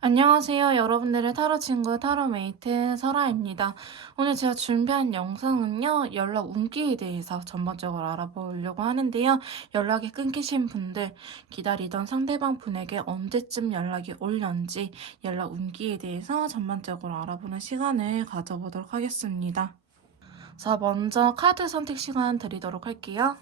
안녕하세요. 여러분들의 타로 친구 타로메이트 설아입니다. 오늘 제가 준비한 영상은요, 연락 운기에 대해서 전반적으로 알아보려고 하는데요. 연락이 끊기신 분들, 기다리던 상대방 분에게 언제쯤 연락이 올는지 연락 운기에 대해서 전반적으로 알아보는 시간을 가져보도록 하겠습니다. 자, 먼저 카드 선택 시간 드리도록 할게요.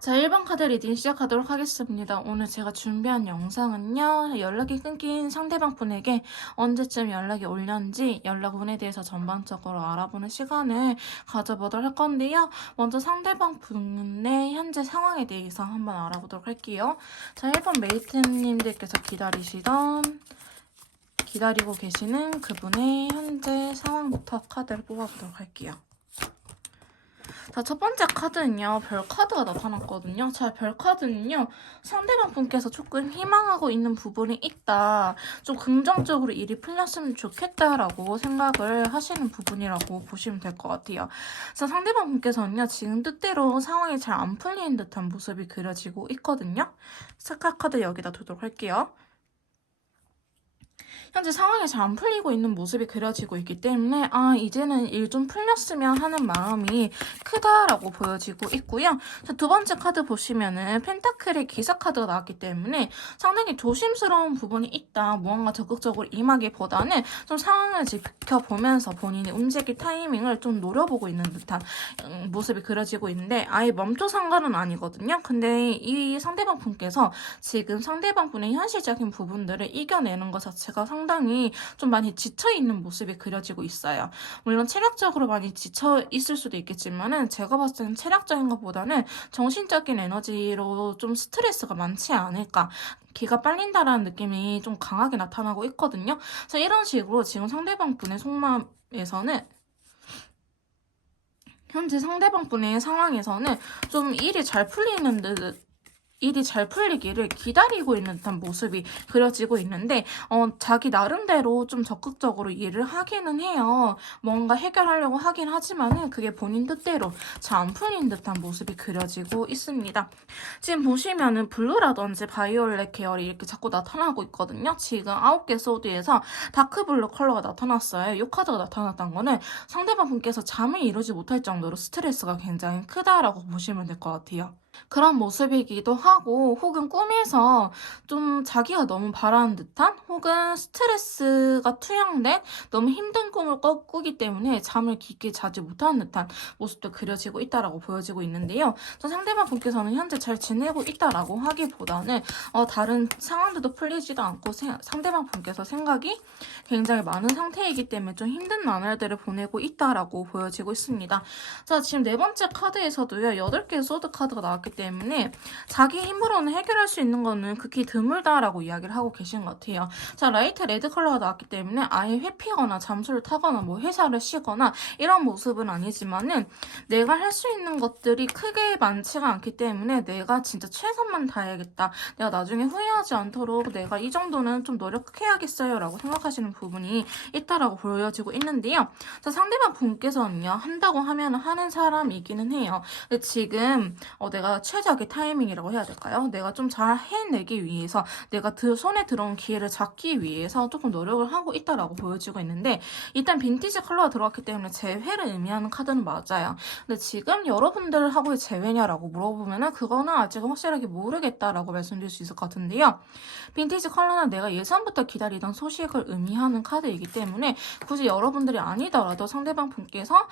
자, 1번 카드 리딩 시작하도록 하겠습니다. 오늘 제가 준비한 영상은요, 연락이 끊긴 상대방 분에게 언제쯤 연락이 올는지 연락 운에 대해서 전반적으로 알아보는 시간을 가져보도록 할 건데요. 먼저 상대방 분의 현재 상황에 대해서 한번 알아보도록 할게요. 자, 1번 메이트님들께서 기다리고 계시는 그분의 현재 상황부터 카드를 뽑아보도록 할게요. 자, 첫 번째 카드는요, 별 카드가 나타났거든요. 자, 별 카드는요, 상대방 분께서 조금 희망하고 있는 부분이 있다. 좀 긍정적으로 일이 풀렸으면 좋겠다라고 생각을 하시는 부분이라고 보시면 될 것 같아요. 자, 상대방 분께서는요, 지금 뜻대로 상황이 잘 안 풀리는 듯한 모습이 그려지고 있거든요. 스카 카드 여기다 두도록 할게요. 현재 상황이 잘 안 풀리고 있는 모습이 그려지고 있기 때문에 이제는 일 좀 풀렸으면 하는 마음이 크다라고 보여지고 있고요. 자, 두 번째 카드 보시면은 펜타클의 기사 카드가 나왔기 때문에 상당히 조심스러운 부분이 있다. 무언가 적극적으로 임하기보다는 좀 상황을 지켜보면서 본인이 움직일 타이밍을 좀 노려보고 있는 듯한 모습이 그려지고 있는데 아예 멈춰선 거는 아니거든요. 근데 이 상대방 분께서 지금 상대방 분의 현실적인 부분들을 이겨내는 것 자체가 상당히 좀 많이 지쳐있는 모습이 그려지고 있어요. 물론 체력적으로 많이 지쳐있을 수도 있겠지만은 제가 봤을 때는 체력적인 것보다는 정신적인 에너지로 좀 스트레스가 많지 않을까. 기가 빨린다라는 느낌이 좀 강하게 나타나고 있거든요. 그래서 이런 식으로 지금 상대방 분의 속마음에서는 현재 상대방 분의 상황에서는 좀 일이 잘 풀리기를 기다리고 있는 듯한 모습이 그려지고 있는데 자기 나름대로 좀 적극적으로 일을 하기는 해요. 뭔가 해결하려고 하긴 하지만은 그게 본인 뜻대로 잘 안 풀린 듯한 모습이 그려지고 있습니다. 지금 보시면은 블루라든지 바이올렛 계열이 이렇게 자꾸 나타나고 있거든요. 지금 9개 소드에서 다크블루 컬러가 나타났어요. 이 카드가 나타났던 거는 상대방 분께서 잠을 이루지 못할 정도로 스트레스가 굉장히 크다라고 보시면 될 것 같아요. 그런 모습이기도 하고 혹은 꿈에서 좀 자기가 너무 바라는 듯한 혹은 스트레스가 투영된 너무 힘든 꿈을 꾸기 때문에 잠을 깊게 자지 못하는 듯한 모습도 그려지고 있다라고 보여지고 있는데요. 저 상대방 분께서는 현재 잘 지내고 있다라고 하기보다는 다른 상황들도 풀리지도 않고 상대방 분께서 생각이 굉장히 많은 상태이기 때문에 좀 힘든 나날들을 보내고 있다라고 보여지고 있습니다. 자, 지금 네 번째 카드에서도요. 8개의 소드 카드가 나왔기 때문에 자기 힘으로는 해결할 수 있는 거는 극히 드물다라고 이야기를 하고 계신 것 같아요. 자, 라이트 레드 컬러가 나왔기 때문에 아예 회피거나 잠수를 타거나 뭐 회사를 쉬거나 이런 모습은 아니지만은 내가 할 수 있는 것들이 크게 많지가 않기 때문에 내가 진짜 최선만 다해야겠다. 내가 나중에 후회하지 않도록 내가 이 정도는 좀 노력해야겠어요 라고 생각하시는 부분이 있다라고 보여지고 있는데요. 자, 상대방 분께서는요. 한다고 하면 하는 사람이기는 해요. 근데 지금 내가 최적의 타이밍이라고 해야 될까요? 내가 좀 잘 해내기 위해서 내가 손에 들어온 기회를 잡기 위해서 조금 노력을 하고 있다라고 보여지고 있는데 일단 빈티지 컬러가 들어갔기 때문에 재회를 의미하는 카드는 맞아요. 근데 지금 여러분들하고의 재회냐라고 물어보면은 그거는 아직은 확실하게 모르겠다라고 말씀드릴 수 있을 것 같은데요. 빈티지 컬러는 내가 예전부터 기다리던 소식을 의미하는 카드이기 때문에 굳이 여러분들이 아니더라도 상대방 분께서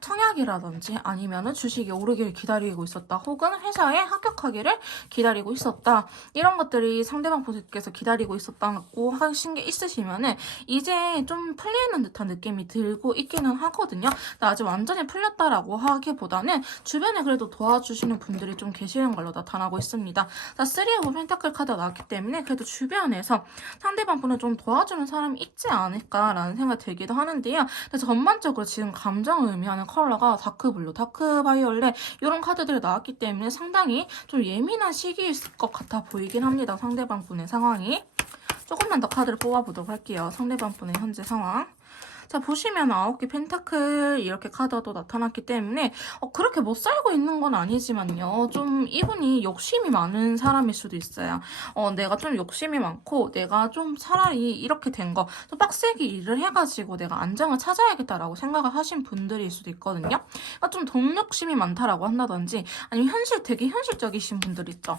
청약이라든지 아니면은 주식이 오르기를 기다리고 있었다. 혹은 회사에 합격하기를 기다리고 있었다. 이런 것들이 상대방 분께서 기다리고 있었다고 하신 게 있으시면은 이제 좀 풀리는 듯한 느낌이 들고 있기는 하거든요. 근데 아직 완전히 풀렸다라고 하기보다는 주변에 그래도 도와주시는 분들이 좀 계시는 걸로 나타나고 있습니다. 자, 3 오브 펜타클 카드가 나왔기 때문에 그래도 주변에서 상대방 분을 좀 도와주는 사람이 있지 않을까라는 생각이 들기도 하는데요. 그래서 전반적으로 지금 감정을 의미하는 컬러가 다크블루, 다크바이올렛 이런 카드들이 나왔기 때문에 상당히 좀 예민한 시기일 것 같아 보이긴 합니다. 상대방 분의 상황이. 조금만 더 카드를 뽑아보도록 할게요. 상대방 분의 현재 상황. 자, 보시면 9개 펜타클 이렇게 카드가 나타났기 때문에 그렇게 못 살고 있는 건 아니지만요. 좀 이분이 욕심이 많은 사람일 수도 있어요. 내가 좀 욕심이 많고 내가 좀 차라리 이렇게 된 거 좀 빡세게 일을 해가지고 내가 안정을 찾아야겠다라고 생각을 하신 분들일 수도 있거든요. 그러니까 좀 돈 욕심이 많다라고 한다든지 아니면 되게 현실적이신 분들 있죠.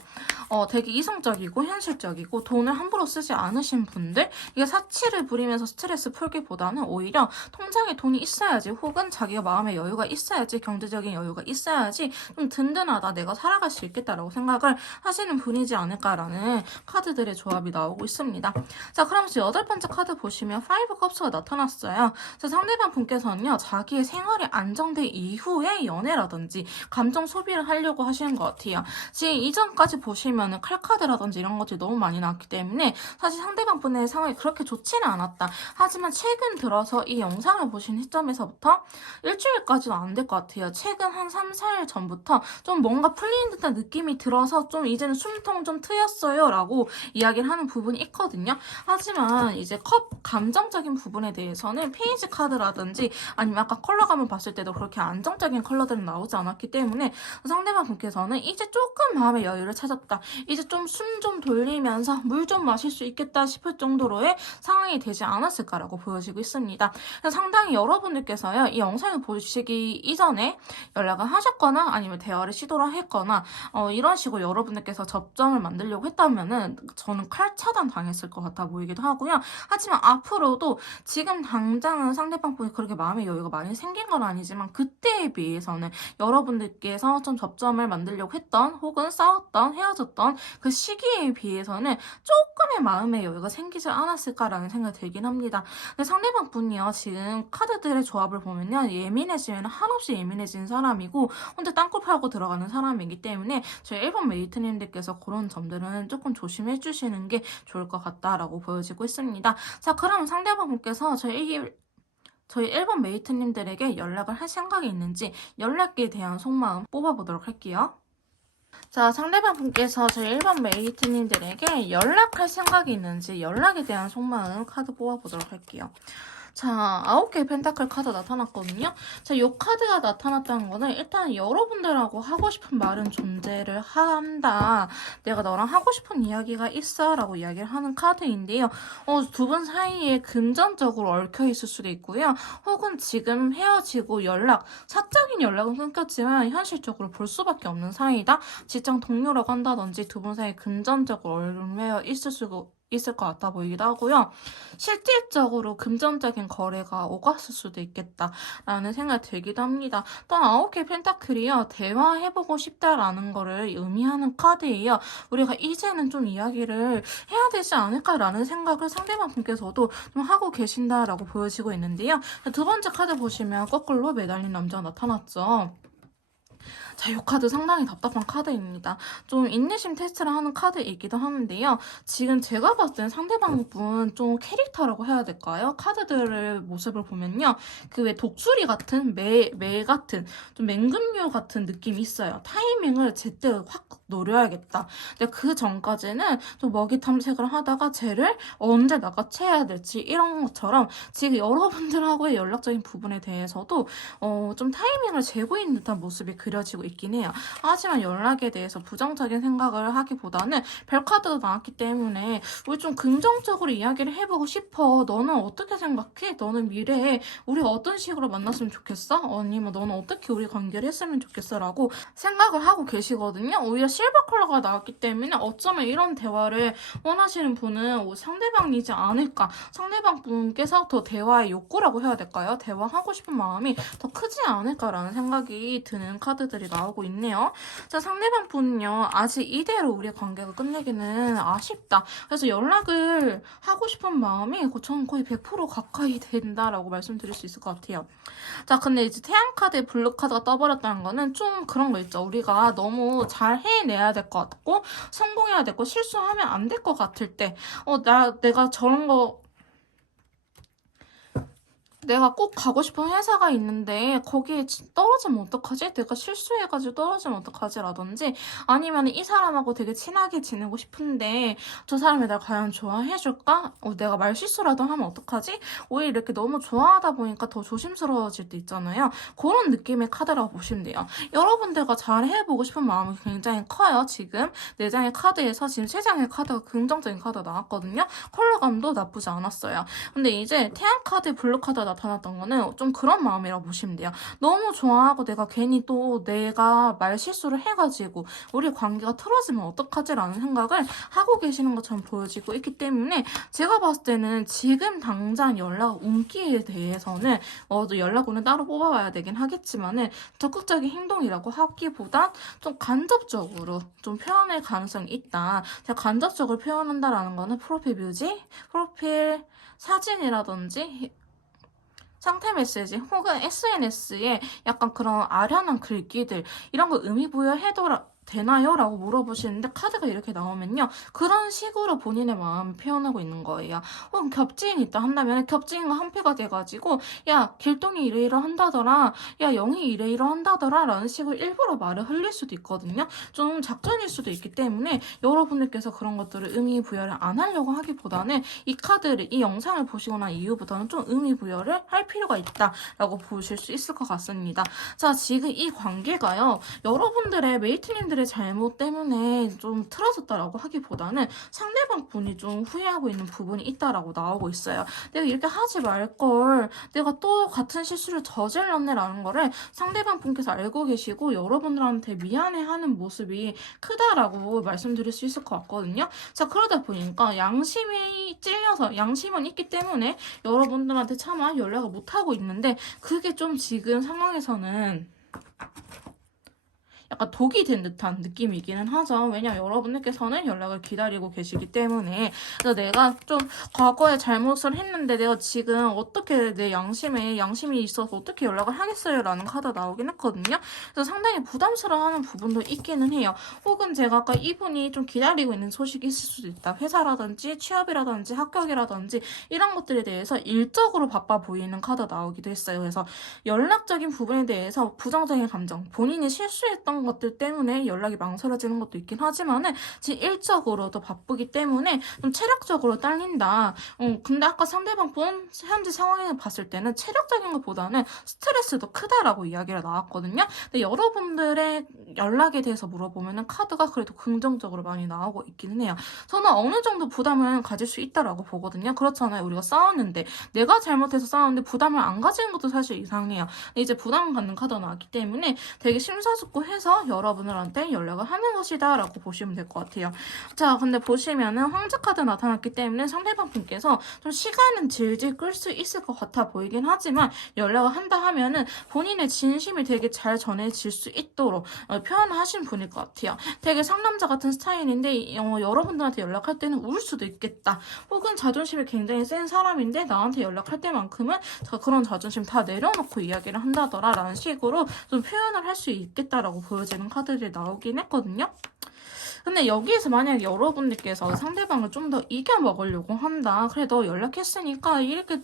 되게 이성적이고 현실적이고 돈을 함부로 쓰지 않으신 분들 이게 사치를 부리면서 스트레스 풀기보다는 오히려 통장에 돈이 있어야지 혹은 자기가 마음의 여유가 있어야지 경제적인 여유가 있어야지 좀 든든하다 내가 살아갈 수 있겠다라고 생각을 하시는 분이지 않을까라는 카드들의 조합이 나오고 있습니다. 자, 그러면서 8번째 카드 보시면 5 컵스가 나타났어요. 자, 상대방 분께서는요 자기의 생활이 안정된 이후에 연애라든지 감정 소비를 하려고 하시는 것 같아요. 지금 이전까지 보시면은 칼카드라든지 이런 것들이 너무 많이 나왔기 때문에 사실 상대방 분의 상황이 그렇게 좋지는 않았다. 하지만 최근 들어서 이 영상을 보신 시점에서부터 일주일까지는 안 될 것 같아요. 최근 한 3, 4일 전부터 좀 뭔가 풀리는 듯한 느낌이 들어서 좀 이제는 숨통 좀 트였어요 라고 이야기를 하는 부분이 있거든요. 하지만 이제 감정적인 부분에 대해서는 페이지 카드라든지 아니면 아까 컬러감을 봤을 때도 그렇게 안정적인 컬러들은 나오지 않았기 때문에 상대방 분께서는 이제 조금 마음의 여유를 찾았다. 이제 좀 숨 좀 돌리면서 물 좀 마실 수 있겠다 싶을 정도로의 상황이 되지 않았을까라고 보여지고 있습니다. 상당히 여러분들께서요, 이 영상을 보시기 이전에 연락을 하셨거나 아니면 대화를 시도를 했거나 이런 식으로 여러분들께서 접점을 만들려고 했다면은 저는 칼 차단 당했을 것 같아 보이기도 하고요. 하지만 앞으로도 지금 당장은 상대방 분이 그렇게 마음의 여유가 많이 생긴 건 아니지만 그때에 비해서는 여러분들께서 좀 접점을 만들려고 했던 혹은 싸웠던 헤어졌던 그 시기에 비해서는 조금의 마음의 여유가 생기지 않았을까라는 생각이 들긴 합니다. 근데 상대방 분이요 지금 카드들의 조합을 보면요 예민해지면 한없이 예민해진 사람이고 혼자 땅굴 파고 들어가는 사람이기 때문에 저희 1번 메이트님들께서 그런 점들은 조금 조심해 주시는 게 좋을 것 같다라고 보여지고 있습니다. 자, 그럼 상대방 분께서 저희 1번 메이트님들에게 연락을 할 생각이 있는지 연락에 대한 속마음 뽑아보도록 할게요. 자, 상대방 분께서 저희 1번 메이트님들에게 연락할 생각이 있는지 연락에 대한 속마음 카드 뽑아보도록 할게요. 자, 9개의 펜타클 카드 나타났거든요. 자, 이 카드가 나타났다는 거는 일단 여러분들하고 하고 싶은 말은 존재를 한다. 내가 너랑 하고 싶은 이야기가 있어 라고 이야기를 하는 카드인데요. 두 분 사이에 금전적으로 얽혀 있을 수도 있고요. 혹은 지금 헤어지고 사적인 연락은 끊겼지만 현실적으로 볼 수밖에 없는 사이다. 직장 동료라고 한다든지 두 분 사이에 금전적으로 얽매여 있을 것 같아 보이기도 하고요. 실질적으로 금전적인 거래가 오갔을 수도 있겠다라는 생각이 들기도 합니다. 또 9개 펜타클이요. 대화해보고 싶다라는 거를 의미하는 카드예요. 우리가 이제는 좀 이야기를 해야 되지 않을까라는 생각을 상대방 분께서도 좀 하고 계신다라고 보여지고 있는데요. 두 번째 카드 보시면 거꾸로 매달린 남자가 나타났죠. 자, 이 카드 상당히 답답한 카드입니다. 좀 인내심 테스트를 하는 카드이기도 하는데요. 지금 제가 봤을 땐 상대방 분 좀 캐릭터라고 해야 될까요? 카드들의 모습을 보면요. 그 왜 독수리 같은, 매 같은, 좀 맹금류 같은 느낌이 있어요. 타이밍을 제때 확 노려야겠다. 근데 그 전까지는 좀 먹이 탐색을 하다가 쟤를 언제 낚아채야 될지 이런 것처럼 지금 여러분들하고의 연락적인 부분에 대해서도 좀 타이밍을 재고 있는 듯한 모습이 그려지고 있긴 해요. 하지만 연락에 대해서 부정적인 생각을 하기보다는 별카드가 나왔기 때문에 우리 좀 긍정적으로 이야기를 해보고 싶어. 너는 어떻게 생각해? 너는 미래에 우리가 어떤 식으로 만났으면 좋겠어? 아니면 너는 어떻게 우리 관계를 했으면 좋겠어? 라고 생각을 하고 계시거든요. 오히려 실버 컬러가 나왔기 때문에 어쩌면 이런 대화를 원하시는 분은 상대방이지 않을까. 상대방 분께서 더 대화의 욕구라고 해야 될까요? 대화하고 싶은 마음이 더 크지 않을까라는 생각이 드는 카드 카드들이 나오고 있네요. 자, 상대방 분은요, 아직 이대로 우리의 관계가 끝내기는 아쉽다. 그래서 연락을 하고 싶은 마음이 저는 거의 100% 가까이 된다라고 말씀드릴 수 있을 것 같아요. 자, 근데 이제 태양 카드에 블루 카드가 떠버렸다는 거는 좀 그런 거 있죠. 우리가 너무 잘 해내야 될 것 같고, 성공해야 되고, 실수하면 안 될 것 같을 때, 내가 저런 거, 내가 꼭 가고 싶은 회사가 있는데 거기에 떨어지면 어떡하지? 내가 실수해가지고 떨어지면 어떡하지? 라든지 아니면 이 사람하고 되게 친하게 지내고 싶은데 저 사람이 날 과연 좋아해줄까? 내가 말 실수라도 하면 어떡하지? 오히려 이렇게 너무 좋아하다 보니까 더 조심스러워질 때 있잖아요. 그런 느낌의 카드라고 보시면 돼요. 여러분들과 잘 해보고 싶은 마음이 굉장히 커요. 지금 4장의 카드에서 지금 3장의 카드가 긍정적인 카드가 나왔거든요. 컬러감도 나쁘지 않았어요. 근데 이제 태양 카드, 블루 카드가 나타났던 거는 좀 그런 마음이라고 보시면 돼요. 너무 좋아하고 내가 괜히 또 내가 말 실수를 해가지고 우리 관계가 틀어지면 어떡하지라는 생각을 하고 계시는 것처럼 보여지고 있기 때문에 제가 봤을 때는 지금 당장 연락 운기에 대해서는 연락운을 따로 뽑아봐야 되긴 하겠지만은 적극적인 행동이라고 하기보단 좀 간접적으로 좀 표현할 가능성이 있다. 제가 간접적으로 표현한다라는 거는 프로필 뮤직, 프로필 사진이라든지 상태 메시지 혹은 SNS에 약간 그런 아련한 글귀들 이런 거 의미 부여해도 되나요? 라고 물어보시는데 카드가 이렇게 나오면요. 그런 식으로 본인의 마음을 표현하고 있는 거예요. 혹은 겹지인이 있다 한다면 겹지인과 한패가 돼가지고 야 길동이 이래이러 한다더라. 야 영이 이래이러 한다더라. 라는 식으로 일부러 말을 흘릴 수도 있거든요. 좀 작전일 수도 있기 때문에 여러분들께서 그런 것들을 의미 부여를 안 하려고 하기보다는 이 카드를 이 영상을 보시고 난 이후부터는 좀 의미 부여를 할 필요가 있다라고 보실 수 있을 것 같습니다. 자, 지금 이 관계가요. 여러분들의 메이트님들 잘못 때문에 좀 틀어졌다라고 하기보다는 상대방 분이 좀 후회하고 있는 부분이 있다라고 나오고 있어요. 내가 이렇게 하지 말걸, 내가 또 같은 실수를 저질렀네라는 거를 상대방 분께서 알고 계시고 여러분들한테 미안해하는 모습이 크다라고 말씀드릴 수 있을 것 같거든요. 자, 그러다 보니까 양심이 찔려서 양심은 있기 때문에 여러분들한테 차마 연락을 못하고 있는데 그게 좀 지금 상황에서는 약간 독이 된 듯한 느낌이기는 하죠. 왜냐면 여러분들께서는 연락을 기다리고 계시기 때문에. 그래서 내가 좀 과거에 잘못을 했는데 내가 지금 어떻게 내 양심이 있어서 어떻게 연락을 하겠어요? 라는 카드가 나오긴 했거든요. 그래서 상당히 부담스러워하는 부분도 있기는 해요. 혹은 제가 아까 이분이 좀 기다리고 있는 소식이 있을 수도 있다. 회사라든지 취업이라든지 합격이라든지 이런 것들에 대해서 일적으로 바빠 보이는 카드가 나오기도 했어요. 그래서 연락적인 부분에 대해서 부정적인 감정, 본인이 실수했던 것들 때문에 연락이 망설여지는 것도 있긴 하지만은 지금 일적으로도 바쁘기 때문에 좀 체력적으로 딸린다. 근데 아까 상대방 분 현재 상황을 봤을 때는 체력적인 것보다는 스트레스도 크다라고 이야기가 나왔거든요. 근데 여러분들의 연락에 대해서 물어보면은 카드가 그래도 긍정적으로 많이 나오고 있기는 해요. 저는 어느 정도 부담을 가질 수 있다라고 보거든요. 그렇잖아요. 우리가 싸웠는데 내가 잘못해서 싸웠는데 부담을 안 가지는 것도 사실 이상해요. 근데 이제 부담 갖는 카드가 나왔기 때문에 되게 심사숙고해서 여러분들한테 연락을 하는 것이다 라고 보시면 될 것 같아요. 자, 근데 보시면은 황제 카드 나타났기 때문에 상대방 분께서 좀 시간은 질질 끌 수 있을 것 같아 보이긴 하지만 연락을 한다 하면은 본인의 진심이 되게 잘 전해질 수 있도록 표현하신 분일 것 같아요. 되게 상남자 같은 스타일인데 여러분들한테 연락할 때는 울 수도 있겠다. 혹은 자존심이 굉장히 센 사람인데 나한테 연락할 때만큼은 그런 자존심 다 내려놓고 이야기를 한다더라 라는 식으로 좀 표현을 할 수 있겠다라고 보여지는 카드들이 나오긴 했거든요. 근데 여기에서 만약에 여러분들께서 상대방을 좀 더 이겨먹으려고 한다. 그래, 너 연락했으니까 이렇게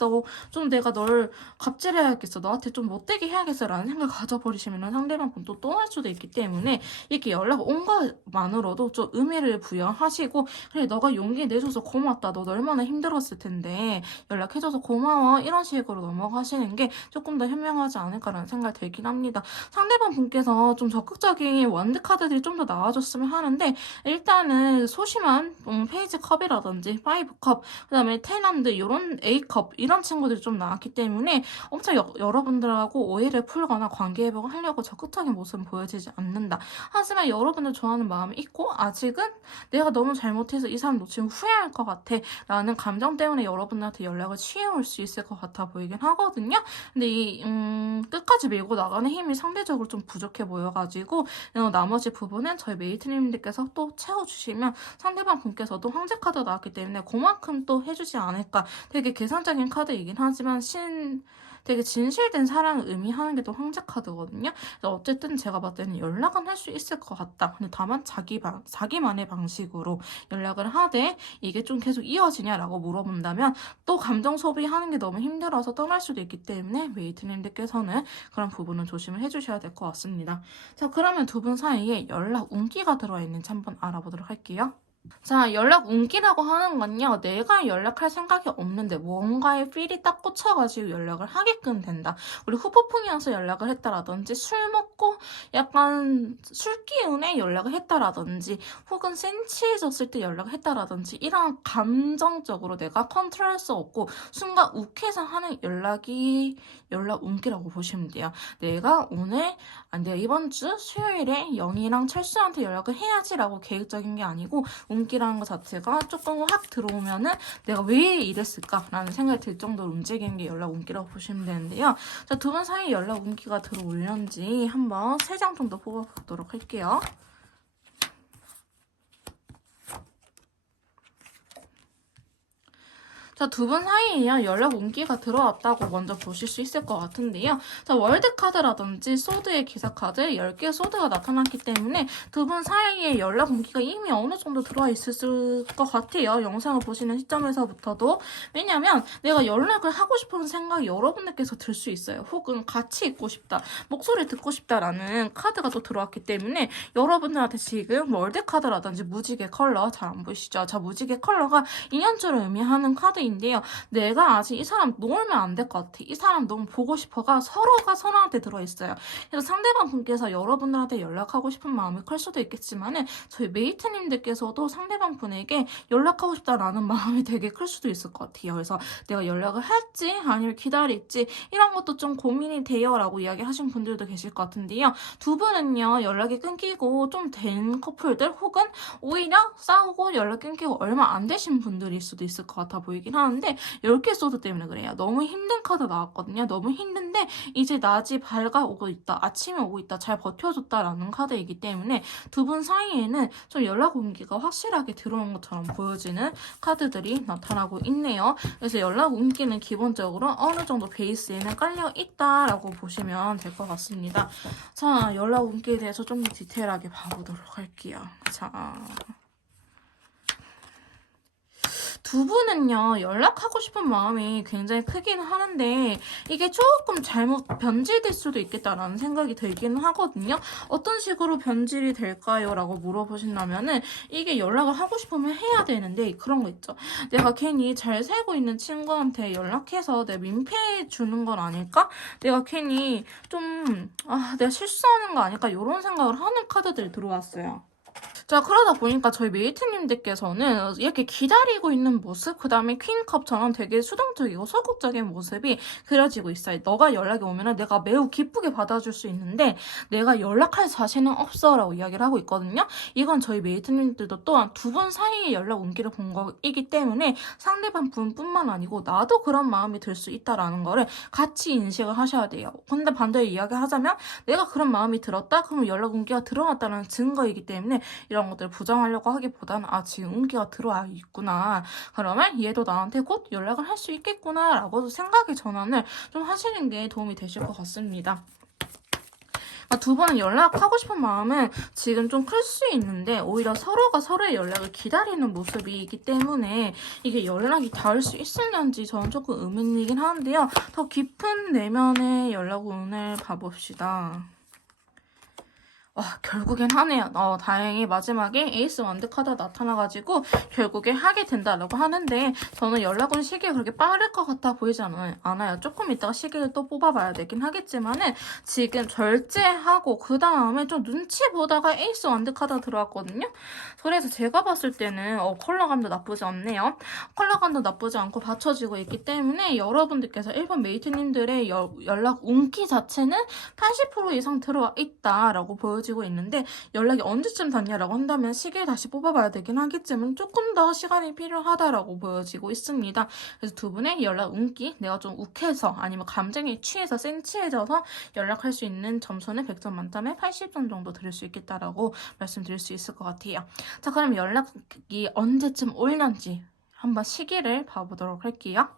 좀 내가 널 갑질해야겠어. 너한테 좀 못되게 해야겠어. 라는 생각을 가져버리시면 상대방 분도 떠날 수도 있기 때문에 이렇게 연락 온 것만으로도 좀 의미를 부여하시고 그래, 너가 용기 내줘서 고맙다. 너 얼마나 힘들었을 텐데 연락해줘서 고마워. 이런 식으로 넘어가시는 게 조금 더 현명하지 않을까라는 생각이 들긴 합니다. 상대방 분께서 좀 적극적인 원드 카드들이 좀 더 나와줬으면 하는데 일단은 소심한 페이지 컵이라든지 5컵, 그다음에 테넌드 이런 A컵 이런 친구들이 좀 나왔기 때문에 엄청 여러분들하고 오해를 풀거나 관계 회복을 하려고 적극적인 모습은 보여지지 않는다. 하지만 여러분들 좋아하는 마음이 있고 아직은 내가 너무 잘못해서 이 사람 놓치면 후회할 것 같아 라는 감정 때문에 여러분들한테 연락을 취해올 수 있을 것 같아 보이긴 하거든요. 근데 이 끝까지 밀고 나가는 힘이 상대적으로 좀 부족해 보여가지고 나머지 부분은 저희 메이트님들께서 또 채워주시면 상대방 분께서도 황제 카드 나왔기 때문에 그만큼 또 해주지 않을까. 되게 계산적인 카드이긴 하지만 되게 진실된 사랑을 의미하는 게 또 황제 카드거든요. 그래서 어쨌든 제가 봤을 때는 연락은 할 수 있을 것 같다. 근데 다만 자기만의 방식으로 연락을 하되 이게 좀 계속 이어지냐라고 물어본다면 또 감정 소비하는 게 너무 힘들어서 떠날 수도 있기 때문에 메이트님들께서는 그런 부분은 조심을 해주셔야 될 것 같습니다. 자, 그러면 두 분 사이에 연락 운기가 들어와 있는지 한번 알아보도록 할게요. 자, 연락 운기라고 하는 건요, 내가 연락할 생각이 없는데 뭔가에 필이 딱 꽂혀가지고 연락을 하게끔 된다. 우리 후폭풍이어서 연락을 했다라든지, 술 먹고 약간 술 기운에 연락을 했다라든지, 혹은 센치해졌을 때 연락을 했다라든지, 이런 감정적으로 내가 컨트롤할 수 없고 순간 욱해서 하는 연락이 연락 운기라고 보시면 돼요. 내가 이번 주 수요일에 영희랑 철수한테 연락을 해야지라고 계획적인 게 아니고 운기라는 것 자체가 조금 확 들어오면은 내가 왜 이랬을까라는 생각이 들 정도로 움직이는 게 연락 운기라고 보시면 되는데요. 자, 두 분 사이 연락 운기가 들어올는지 한번 3장 정도 뽑아보도록 할게요. 자, 두 분 사이에 연락 운기가 들어왔다고 먼저 보실 수 있을 것 같은데요. 자, 월드카드라든지 소드의 기사카드 10개의 소드가 나타났기 때문에 두 분 사이에 연락 운기가 이미 어느 정도 들어와 있을 것 같아요. 영상을 보시는 시점에서부터도. 왜냐면 내가 연락을 하고 싶은 생각이 여러분들께서 들 수 있어요. 혹은 같이 있고 싶다, 목소리 듣고 싶다라는 카드가 또 들어왔기 때문에 여러분들한테 지금 월드카드라든지 무지개 컬러 잘 안 보이시죠? 자, 무지개 컬러가 인연줄을 의미하는 카드인데요. 내가 아직 이 사람 놓으면 안 될 것 같아. 이 사람 너무 보고 싶어가 서로가 서로한테 들어있어요. 그래서 상대방 분께서 여러분들한테 연락하고 싶은 마음이 클 수도 있겠지만은 저희 메이트님들께서도 상대방 분에게 연락하고 싶다라는 마음이 되게 클 수도 있을 것 같아요. 그래서 내가 연락을 할지 아니면 기다릴지 이런 것도 좀 고민이 돼요 라고 이야기하신 분들도 계실 것 같은데요. 두 분은요, 연락이 끊기고 좀 된 커플들 혹은 오히려 싸우고 연락 끊기고 얼마 안 되신 분들일 수도 있을 것 같아 보이긴 하는데 10개 소드 때문에 그래요. 너무 힘든 카드 나왔거든요. 너무 힘든데 이제 낮이 밝아오고 있다. 아침에 오고 있다. 잘 버텨줬다라는 카드이기 때문에 두 분 사이에는 좀 연락 온기가 확실하게 들어온 것처럼 보여지는 카드들이 나타나고 있네요. 그래서 연락 온기는 기본적으로 어느 정도 베이스에는 깔려 있다라고 보시면 될 것 같습니다. 자, 연락 온기에 대해서 좀 더 디테일하게 봐보도록 할게요. 자, 두 분은요, 연락하고 싶은 마음이 굉장히 크긴 하는데 이게 조금 잘못 변질될 수도 있겠다라는 생각이 들기는 하거든요. 어떤 식으로 변질이 될까요? 라고 물어보신다면은 이게 연락을 하고 싶으면 해야 되는데 그런 거 있죠. 내가 괜히 잘 살고 있는 친구한테 연락해서 내가 민폐 주는 건 아닐까? 내가 괜히 내가 실수하는 거 아닐까? 이런 생각을 하는 카드들이 들어왔어요. 자, 그러다 보니까 저희 메이트님들께서는 이렇게 기다리고 있는 모습, 그 다음에 퀸컵처럼 되게 수동적이고 소극적인 모습이 그려지고 있어요. 너가 연락이 오면 내가 매우 기쁘게 받아줄 수 있는데 내가 연락할 자신은 없어 라고 이야기를 하고 있거든요. 이건 저희 메이트님들도 또한 두 분 사이에 연락 온기를 본 거이기 때문에 상대방 분뿐만 아니고 나도 그런 마음이 들 수 있다라는 거를 같이 인식을 하셔야 돼요. 근데 반대로 이야기하자면 내가 그런 마음이 들었다? 그러면 연락 온기가 들어왔다는 증거이기 때문에 이런 것들을 부정하려고 하기보다는 지금 운기가 들어와 있구나. 그러면 얘도 나한테 곧 연락을 할 수 있겠구나 라고 생각의 전환을 좀 하시는 게 도움이 되실 것 같습니다. 두 분은 연락하고 싶은 마음은 지금 좀 클 수 있는데 오히려 서로가 서로의 연락을 기다리는 모습이기 때문에 이게 연락이 닿을 수 있을는지 저는 조금 의문이긴 하는데요. 더 깊은 내면의 연락 운을 봐봅시다. 결국엔 하네요. 다행히 마지막에 에이스 완드 카드가 나타나가지고 결국에 하게 된다라고 하는데 저는 연락 온 시기가 그렇게 빠를 것 같아 보이지 않아요. 조금 이따가 시기를 또 뽑아봐야 되긴 하겠지만은 지금 절제하고 그 다음에 좀 눈치 보다가 에이스 완드 카드가 들어왔거든요. 그래서 제가 봤을 때는 컬러감도 나쁘지 않네요. 컬러감도 나쁘지 않고 받쳐지고 있기 때문에 여러분들께서 일본 메이트님들의 연락 운기 자체는 80% 이상 들어와 있다라고 보여지고 있는데 연락이 언제쯤 닿냐라고 한다면 시기를 다시 뽑아봐야 되긴 하겠지만 조금 더 시간이 필요하다라고 보여지고 있습니다. 그래서 두 분의 연락 운기 내가 좀 욱해서 아니면 감정에 취해서 센치해져서 연락할 수 있는 점수는 100점 만점에 80점 정도 드릴 수 있겠다라고 말씀드릴 수 있을 것 같아요. 자, 그럼 연락이 언제쯤 올는지 한번 시기를 봐보도록 할게요.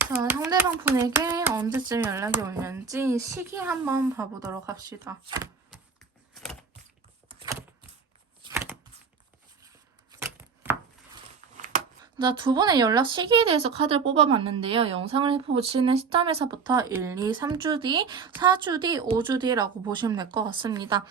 자, 상대방 분에게 언제쯤 연락이 오는지 시기 한번 봐보도록 합시다. 자, 두 분의 연락 시기에 대해서 카드를 뽑아봤는데요. 영상을 보시는 시점에서부터 1, 2, 3주 뒤, 4주 뒤, 5주 뒤라고 보시면 될 것 같습니다.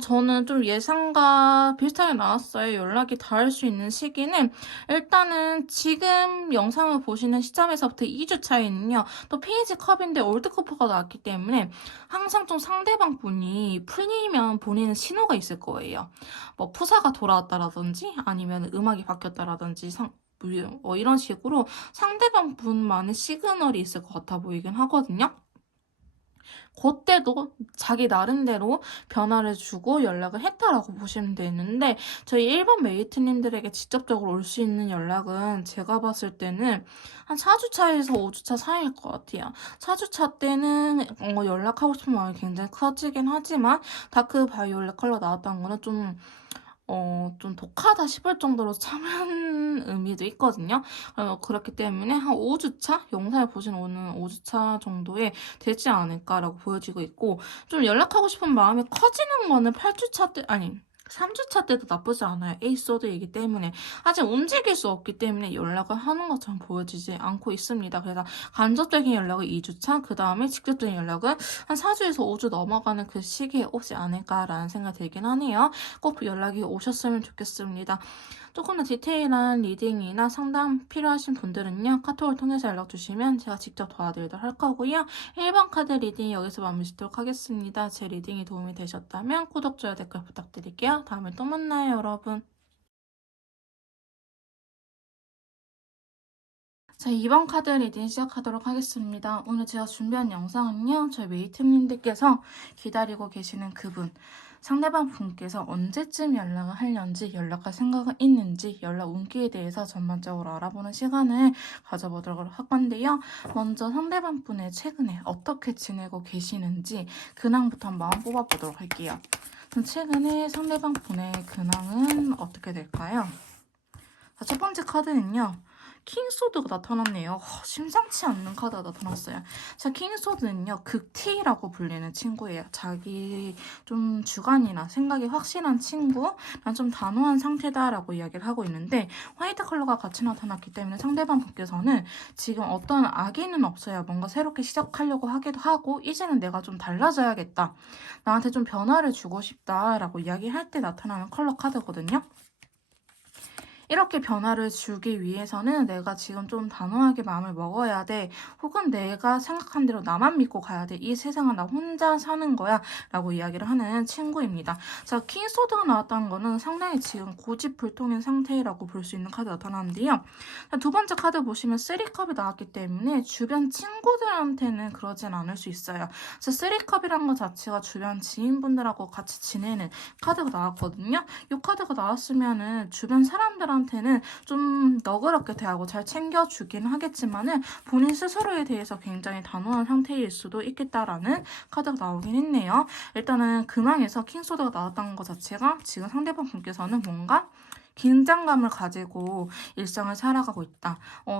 저는 좀 예상과 비슷하게 나왔어요. 연락이 닿을 수 있는 시기는 일단은 지금 영상을 보시는 시점에서부터 2주 차이는요. 또 페이지 컵인데 올드커퍼가 나왔기 때문에 항상 좀 상대방 분이 풀리면 보내는 신호가 있을 거예요. 뭐 푸사가 돌아왔다라든지 아니면 음악이 바뀌었다라든지 이런 식으로 상대방 분만의 시그널이 있을 것 같아 보이긴 하거든요. 그때도 자기 나름대로 변화를 주고 연락을 했다라고 보시면 되는데 저희 일본 메이트님들에게 직접적으로 올 수 있는 연락은 제가 봤을 때는 한 4주 차에서 5주 차 사이일 것 같아요. 4주 차 때는 연락하고 싶은 마음이 굉장히 커지긴 하지만 다크 바이올렛 컬러 나왔다는 거는 좀 독하다 싶을 정도로 참은 의미도 있거든요. 그렇기 때문에 한 5주차? 영상을 보시는 오는 5주차 정도에 되지 않을까라고 보여지고 있고, 좀 연락하고 싶은 마음이 커지는 거는 8주차 때, 아니, 3주차 때도 나쁘지 않아요. 에이소드이기 때문에. 아직 움직일 수 없기 때문에 연락을 하는 것처럼 보여지지 않고 있습니다. 그래서 간접적인 연락은 2주차, 그 다음에 직접적인 연락은 한 4주에서 5주 넘어가는 그 시기에 오지 않을까라는 생각이 들긴 하네요. 꼭 연락이 오셨으면 좋겠습니다. 조금 더 디테일한 리딩이나 상담 필요하신 분들은요. 카톡을 통해서 연락 주시면 제가 직접 도와드리도록 할 거고요. 1번 카드 리딩 여기서 마무리 짓도록 하겠습니다. 제 리딩이 도움이 되셨다면 구독, 좋아요, 댓글 부탁드릴게요. 다음에 또 만나요, 여러분. 자, 2번 카드 리딩 시작하도록 하겠습니다. 오늘 제가 준비한 영상은요. 저희 메이트님들께서 기다리고 계시는 그분, 상대방 분께서 언제쯤 연락을 하려는지, 연락할 생각은 있는지, 연락 운기에 대해서 전반적으로 알아보는 시간을 가져보도록 할 건데요. 먼저 상대방 분의 최근에 어떻게 지내고 계시는지 근황부터 한번 뽑아보도록 할게요. 그럼 최근에 상대방 분의 근황은 어떻게 될까요? 자, 첫 번째 카드는요. 킹소드가 나타났네요. 심상치 않는 카드가 나타났어요. 자, 킹소드는요. 극티라고 불리는 친구예요. 자기 좀 주관이나 생각이 확실한 친구, 난 좀 단호한 상태다라고 이야기를 하고 있는데 화이트 컬러가 같이 나타났기 때문에 상대방 분께서는 지금 어떤 악의는 없어요. 뭔가 새롭게 시작하려고 하기도 하고 이제는 내가 좀 달라져야겠다. 나한테 좀 변화를 주고 싶다라고 이야기할 때 나타나는 컬러 카드거든요. 이렇게 변화를 주기 위해서는 내가 지금 좀 단호하게 마음을 먹어야 돼. 혹은 내가 생각한 대로 나만 믿고 가야 돼. 이 세상은 나 혼자 사는 거야. 라고 이야기를 하는 친구입니다. 자, 킹소드가 나왔다는 거는 상당히 지금 고집불통인 상태라고 볼 수 있는 카드 나타나는데요. 자, 두 번째 카드 보시면 3컵이 나왔기 때문에 주변 친구들한테는 그러진 않을 수 있어요. 자, 3컵이라는 것 자체가 주변 지인분들하고 같이 지내는 카드가 나왔거든요. 이 카드가 나왔으면은 주변 사람들한테는 좀 너그럽게 대하고 잘 챙겨주긴 하겠지만은 본인 스스로에 대해서 굉장히 단호한 상태일 수도 있겠다라는 카드가 나오긴 했네요. 일단은 근황에서 킹소드가 나왔다는 것 자체가 지금 상대방 분께서는 뭔가 긴장감을 가지고 일상을 살아가고 있다.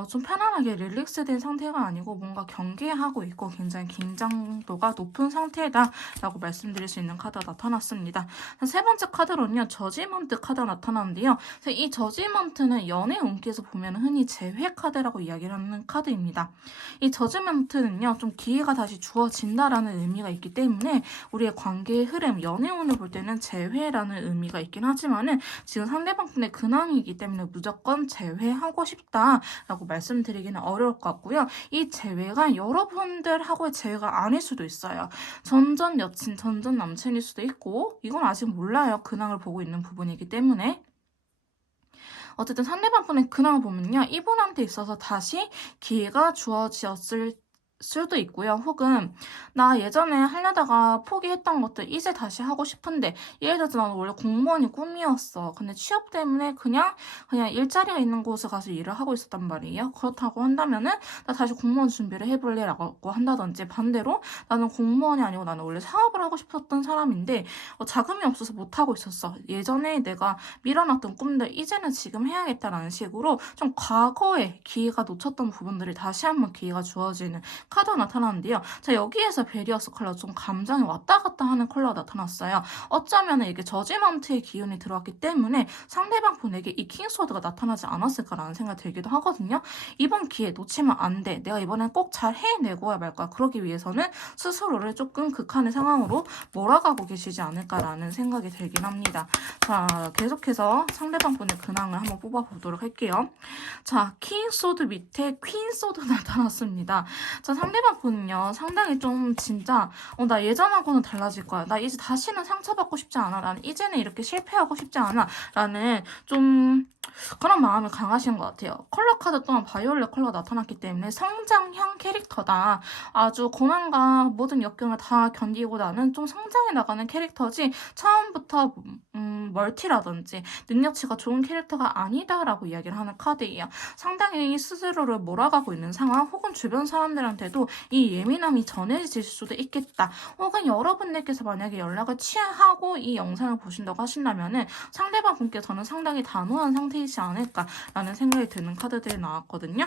좀 편안하게 릴렉스된 상태가 아니고 뭔가 경계하고 있고 굉장히 긴장도가 높은 상태다라고 말씀드릴 수 있는 카드가 나타났습니다. 세 번째 카드로는요, 저지먼트 카드가 나타나는데요. 이 저지먼트는 연애 운기에서 보면 흔히 재회 카드라고 이야기를 하는 카드입니다. 이 저지먼트는요, 좀 기회가 다시 주어진다라는 의미가 있기 때문에 우리의 관계의 흐름, 연애 운을 볼 때는 재회라는 의미가 있긴 하지만은 지금 상대방 분의 근황이기 때문에 무조건 재회하고 싶다라고 말씀드리기는 어려울 것 같고요. 이 재회가 여러분들하고의 재회가 아닐 수도 있어요. 전전 여친, 전전 남친일 수도 있고 이건 아직 몰라요. 근황을 보고 있는 부분이기 때문에. 어쨌든 상대방 분의 근황을 보면요. 이분한테 있어서 다시 기회가 주어졌을 수도 있고요. 혹은 나 예전에 하려다가 포기했던 것들 이제 다시 하고 싶은데 예를 들어서 나는 원래 공무원이 꿈이었어. 근데 취업 때문에 그냥 일자리가 있는 곳에 가서 일을 하고 있었단 말이에요. 그렇다고 한다면은 나 다시 공무원 준비를 해볼래 라고 한다든지, 반대로 나는 공무원이 아니고 나는 원래 사업을 하고 싶었던 사람인데 자금이 없어서 못하고 있었어. 예전에 내가 밀어놨던 꿈들 이제는 지금 해야겠다라는 식으로 좀 과거에 기회가 놓쳤던 부분들이 다시 한번 기회가 주어지는 카드가 나타나는데요. 자, 여기에서 베리어스 컬러, 좀 감정이 왔다 갔다 하는 컬러가 나타났어요. 어쩌면 이게 저지먼트의 기운이 들어왔기 때문에 상대방 분에게 이 킹스워드가 나타나지 않았을까라는 생각이 들기도 하거든요. 이번 기회 놓치면 안 돼. 내가 이번엔 꼭 잘 해내고야 말 거야. 그러기 위해서는 스스로를 조금 극한의 상황으로 몰아가고 계시지 않을까라는 생각이 들긴 합니다. 자, 계속해서 상대방 분의 근황을 한번 뽑아보도록 할게요. 자, 킹스워드 밑에 퀸스워드 나타났습니다. 자, 상대방 분은요, 상당히 좀 진짜 나 예전하고는 달라질 거야. 나 이제 다시는 상처받고 싶지 않아. 나는 이제는 이렇게 실패하고 싶지 않아. 라는 좀 그런 마음이 강하신 것 같아요. 컬러 카드 또한 바이올렛 컬러가 나타났기 때문에 성장형 캐릭터다. 아주 고난과 모든 역경을 다 견디고 나는 좀 성장해 나가는 캐릭터지 처음부터 멀티라든지 능력치가 좋은 캐릭터가 아니다라고 이야기를 하는 카드예요. 상당히 스스로를 몰아가고 있는 상황, 혹은 주변 사람들한테도 이 예민함이 전해질 수도 있겠다. 혹은 여러분들께서 만약에 연락을 취하고 이 영상을 보신다고 하신다면은 상대방 분께서는 상당히 단호한 상태이지 않을까라는 생각이 드는 카드들이 나왔거든요.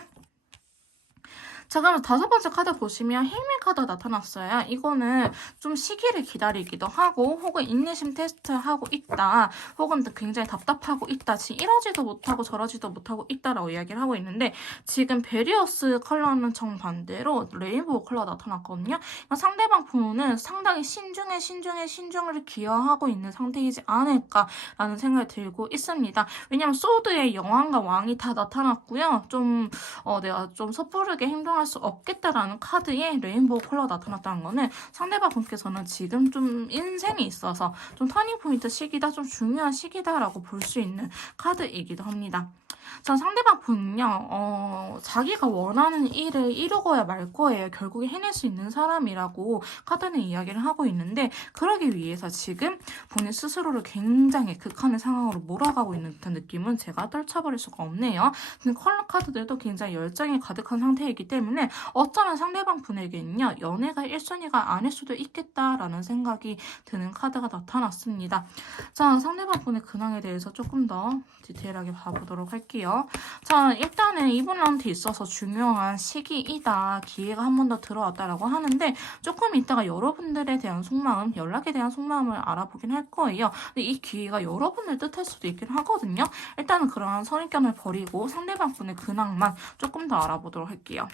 자, 그러면 다섯 번째 카드 보시면 힐링 카드가 나타났어요. 이거는 좀 시기를 기다리기도 하고, 혹은 인내심 테스트를 하고 있다, 혹은 굉장히 답답하고 있다, 지금 이러지도 못하고 저러지도 못하고 있다라고 이야기를 하고 있는데, 지금 베리어스 컬러는 정반대로 레인보우 컬러가 나타났거든요. 상대방 부모는 상당히 신중을 기여하고 있는 상태이지 않을까라는 생각이 들고 있습니다. 왜냐면 소드의 여왕과 왕이 다 나타났고요. 내가 좀 섣부르게 행동할 수 없겠다라는 카드에 레인보우 컬러가 나타났다는 거는 상대방 분께서는 지금 좀 인생에 있어서 좀 터닝포인트 시기다, 좀 중요한 시기다라고 볼 수 있는 카드이기도 합니다. 자, 상대방 분은요, 자기가 원하는 일을 이루고야 말 거예요. 결국에 해낼 수 있는 사람이라고 카드는 이야기를 하고 있는데, 그러기 위해서 지금 본인 스스로를 굉장히 극한의 상황으로 몰아가고 있는 듯한 느낌은 제가 떨쳐버릴 수가 없네요. 근데 컬러 카드들도 굉장히 열정이 가득한 상태이기 때문에 어쩌면 상대방 분에게는요, 연애가 1순위가 아닐 수도 있겠다라는 생각이 드는 카드가 나타났습니다. 자, 상대방 분의 근황에 대해서 조금 더 디테일하게 봐보도록 할게요. 자, 일단은 이분한테 있어서 중요한 시기이다, 기회가 한 번 더 들어왔다라고 하는데, 조금 이따가 여러분들에 대한 속마음, 연락에 대한 속마음을 알아보긴 할 거예요. 근데 이 기회가 여러분을 뜻할 수도 있긴 하거든요. 일단은 그러한 선입견을 버리고 상대방 분의 근황만 조금 더 알아보도록 할게요.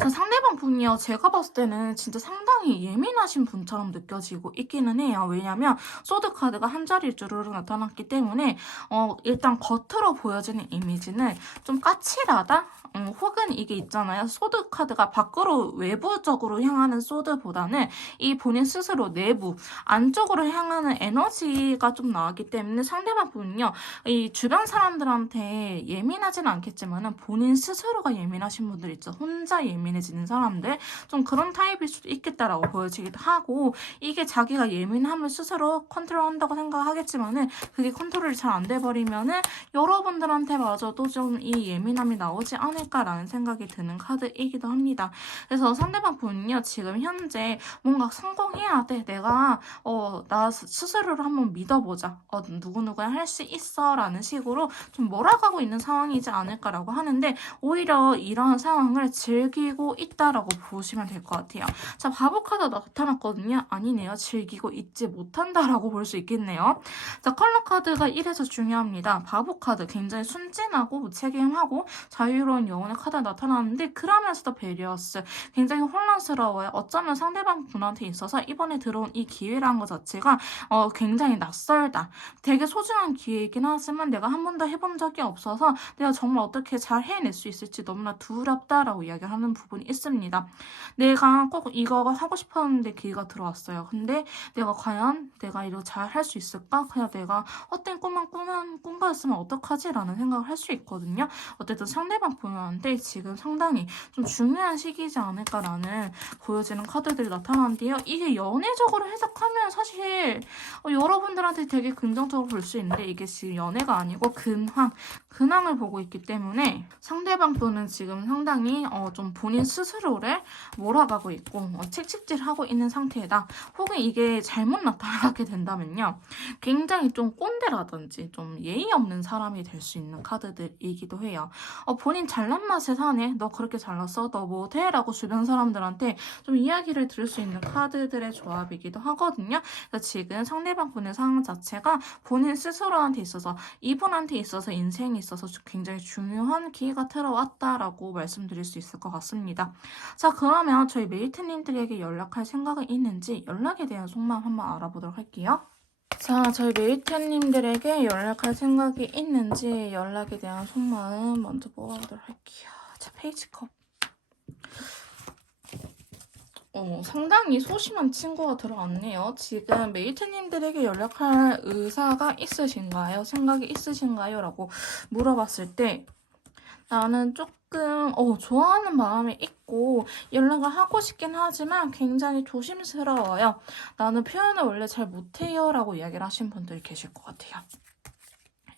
자, 상대방 분이요, 제가 봤을 때는 진짜 상당히 예민하신 분처럼 느껴지고 있기는 해요. 왜냐면 소드 카드가 한 자리 주르륵 나타났기 때문에 일단 겉으로 보여지는 이미지는 좀 까칠하다? 혹은 이게 있잖아요. 소드 카드가 밖으로 외부적으로 향하는 소드보다는 이 본인 스스로 내부, 안쪽으로 향하는 에너지가 좀 나왔기 때문에 상대방 분은요, 이 주변 사람들한테 예민하지는 않겠지만은 본인 스스로가 예민하신 분들 있죠. 혼자 예민해지는 사람들, 좀 그런 타입일 수도 있겠다라고 보여지기도 하고, 이게 자기가 예민함을 스스로 컨트롤한다고 생각하겠지만은 그게 컨트롤이 잘 안 돼버리면은 여러분들한테마저도 좀 이 예민함이 나오지 않을까 않을까라는 생각이 드는 카드이기도 합니다. 그래서 상대방 분은요, 지금 현재 뭔가 성공해야 돼. 내가 나 스스로를 한번 믿어보자. 누구누구야 할 수 있어 라는 식으로 좀 몰아가고 있는 상황이지 않을까라고 하는데, 오히려 이런 상황을 즐기고 있다라고 보시면 될 것 같아요. 자, 바보 카드 나타났거든요. 아니네요. 즐기고 있지 못한다라고 볼 수 있겠네요. 자, 컬러 카드가 이래서 중요합니다. 바보 카드 굉장히 순진하고 무책임하고 자유로운 영혼의 카드가 나타나는데, 그러면서도 베리어스 굉장히 혼란스러워요. 어쩌면 상대방 분한테 있어서 이번에 들어온 이 기회라는 것 자체가 굉장히 낯설다. 되게 소중한 기회이긴 하지만 내가 한 번도 해본 적이 없어서 내가 정말 어떻게 잘 해낼 수 있을지 너무나 두렵다라고 이야기를 하는 부분이 있습니다. 내가 꼭 이거 하고 싶었는데 기회가 들어왔어요. 근데 내가 과연 내가 이거 잘 할 수 있을까? 그냥 내가 헛된 꿈만 꾼 거였으면 어떡하지? 라는 생각을 할 수 있거든요. 어쨌든 상대방 분한테 지금 상당히 좀 중요한 시기이지 않을까라는 보여지는 카드들이 나타나는데요. 이게 연애적으로 해석하면 사실 여러분들한테 되게 긍정적으로 볼 수 있는데, 이게 지금 연애가 아니고 근황을 보고 있기 때문에 상대방 분은 지금 상당히 좀 본인 스스로를 몰아가고 있고 책찍질하고 있는 상태다. 혹은 이게 잘못 나타나게 된다면요, 굉장히 좀 꼰대라든지 좀 예의 없는 사람이 될 수 있는 카드들이기도 해요. 본인 잘난 맛에 사네, 너 그렇게 잘났어, 너 못해? 라고 주변 사람들한테 좀 이야기를 들을 수 있는 카드들의 조합이기도 하거든요. 그래서 지금 상대방 분의 상황 자체가 본인 스스로한테 있어서, 이분한테 있어서, 인생에 있어서 굉장히 중요한 기회가 들어왔다라고 말씀드릴 수 있을 것 같습니다. 자, 그러면 저희 메이트님들에게 연락할 생각이 있는지 연락에 대한 속마음 한번 알아보도록 할게요. 자, 저희 메이트님들에게 연락할 생각이 있는지 연락에 대한 속마음 먼저 뽑아보도록 할게요. 자, 페이지 컵. 상당히 소심한 친구가 들어왔네요. 지금 메이트님들에게 연락할 의사가 있으신가요? 생각이 있으신가요? 라고 물어봤을 때, 나는 조금 좋아하는 마음이 있고 연락을 하고 싶긴 하지만 굉장히 조심스러워요. 나는 표현을 원래 잘 못해요 라고 이야기를 하신 분들이 계실 것 같아요.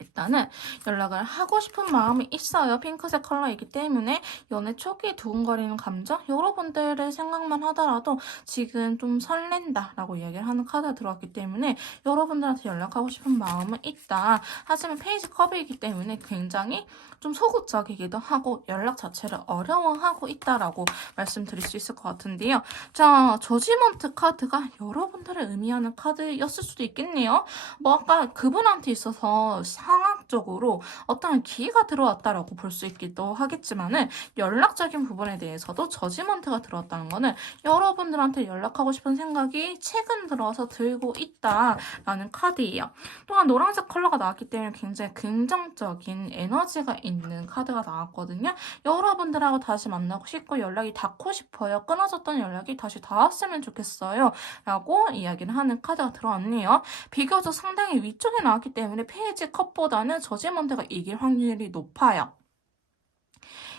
일단은 연락을 하고 싶은 마음이 있어요. 핑크색 컬러이기 때문에 연애 초기에 두근거리는 감정? 여러분들의 생각만 하더라도 지금 좀 설렌다라고 이야기를 하는 카드가 들어왔기 때문에 여러분들한테 연락하고 싶은 마음은 있다. 하지만 페이지 컵이기 때문에 굉장히 좀 소극적이기도 하고 연락 자체를 어려워하고 있다라고 말씀드릴 수 있을 것 같은데요. 자, 저지먼트 카드가 여러분들을 의미하는 카드였을 수도 있겠네요. 뭐 아까 그분한테 있어서 상황적으로 어떤 기회가 들어왔다라고 볼 수 있기도 하겠지만은, 연락적인 부분에 대해서도 저지먼트가 들어왔다는 거는 여러분들한테 연락하고 싶은 생각이 최근 들어서 들고 있다라는 카드예요. 또한 노란색 컬러가 나왔기 때문에 굉장히 긍정적인 에너지가 있는 카드가 나왔거든요. 여러분들하고 다시 만나고 싶고 연락이 닿고 싶어요. 끊어졌던 연락이 다시 닿았으면 좋겠어요. 라고 이야기를 하는 카드가 들어왔네요. 비교적 상당히 위쪽에 나왔기 때문에 페이지 컵보다는 저지먼트가 이길 확률이 높아요.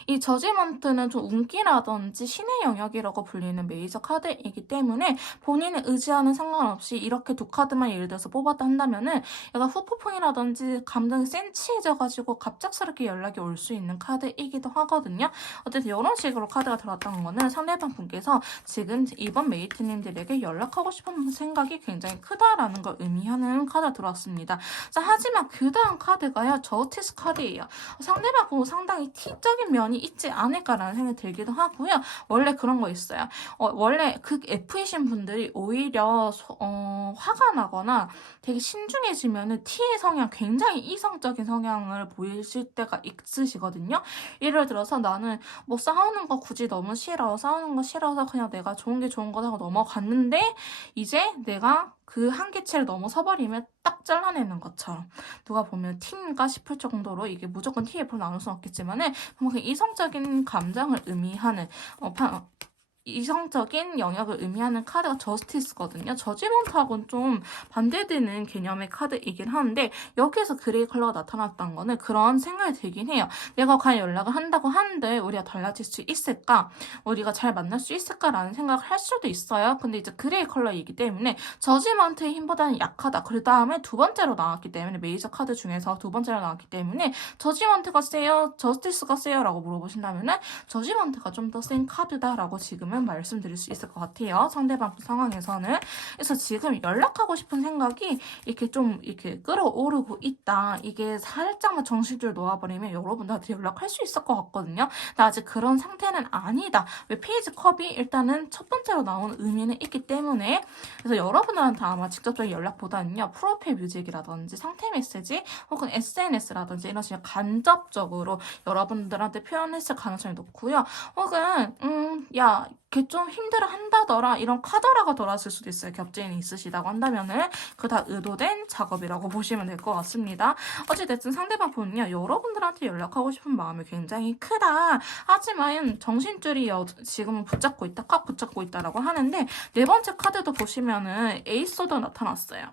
이 저지먼트는 좀 운기라든지 신의 영역이라고 불리는 메이저 카드이기 때문에 본인의 의지와는 상관없이 이렇게 두 카드만 예를 들어서 뽑았다 한다면은 약간 후폭풍이라든지 감정이 센치해져가지고 갑작스럽게 연락이 올 수 있는 카드이기도 하거든요. 어쨌든 이런 식으로 카드가 들어왔다는 거는 상대방 분께서 지금 이번 메이트님들에게 연락하고 싶은 생각이 굉장히 크다라는 걸 의미하는 카드가 들어왔습니다. 자, 하지만 그 다음 카드가요, 저스티스 카드예요. 상대방 보고 상당히 T적인 면이 있지 않을까라는 생각이 들기도 하고요. 원래 그런 거 있어요. 원래 극 F이신 분들이 오히려 화가 나거나 되게 신중해지면은 T의 성향, 굉장히 이성적인 성향을 보이실 때가 있으시거든요. 예를 들어서 나는 뭐 싸우는 거 굳이 너무 싫어. 싸우는 거 싫어서 그냥 내가 좋은 게 좋은 거다 하고 넘어갔는데, 이제 내가 그 한계치를 넘어서버리면 딱 잘라내는 것처럼 누가 보면 T인가 싶을 정도로, 이게 무조건 T, F로 나눌 수는 없겠지만은 그만큼 이성적인 감정을 의미하는 이성적인 영역을 의미하는 카드가 저스티스거든요. 저지먼트하고는 좀 반대되는 개념의 카드이긴 한데 여기에서 그레이 컬러가 나타났던 거는 그런 생각이 들긴 해요. 내가 과연 연락을 한다고 하는데 우리가 달라질 수 있을까? 우리가 잘 만날 수 있을까라는 생각을 할 수도 있어요. 근데 이제 그레이 컬러이기 때문에 저지먼트의 힘보다는 약하다. 그 다음에 두 번째로 나왔기 때문에 메이저 카드 중에서 두 번째로 나왔기 때문에 저지먼트가 세요? 저스티스가 세요? 라고 물어보신다면은 저지먼트가 좀 더 센 카드다라고 지금은 말씀드릴 수 있을 것 같아요. 상대방 상황에서는. 그래서 지금 연락하고 싶은 생각이 이렇게 좀 이렇게 끌어오르고 있다. 이게 살짝만 정신줄 놓아버리면 여러분들한테 연락할 수 있을 것 같거든요. 근데 아직 그런 상태는 아니다. 왜 페이지 컵이 일단은 첫 번째로 나오는 의미는 있기 때문에 그래서 여러분들한테 아마 직접적인 연락보다는요. 프로필 뮤직이라든지 상태 메시지 혹은 SNS라든지 이런 식으로 간접적으로 여러분들한테 표현했을 가능성이 높고요. 혹은 야, 걔 좀 힘들어 한다더라 이런 카더라가 돌았을 수도 있어요. 겹지인이 있으시다고 한다면은 그거 다 의도된 작업이라고 보시면 될 것 같습니다. 어찌됐든 상대방 분은요. 여러분들한테 연락하고 싶은 마음이 굉장히 크다. 하지만 정신줄이 지금은 붙잡고 있다. 꽉 붙잡고 있다라고 하는데 네 번째 카드도 보시면은 에이스도 나타났어요.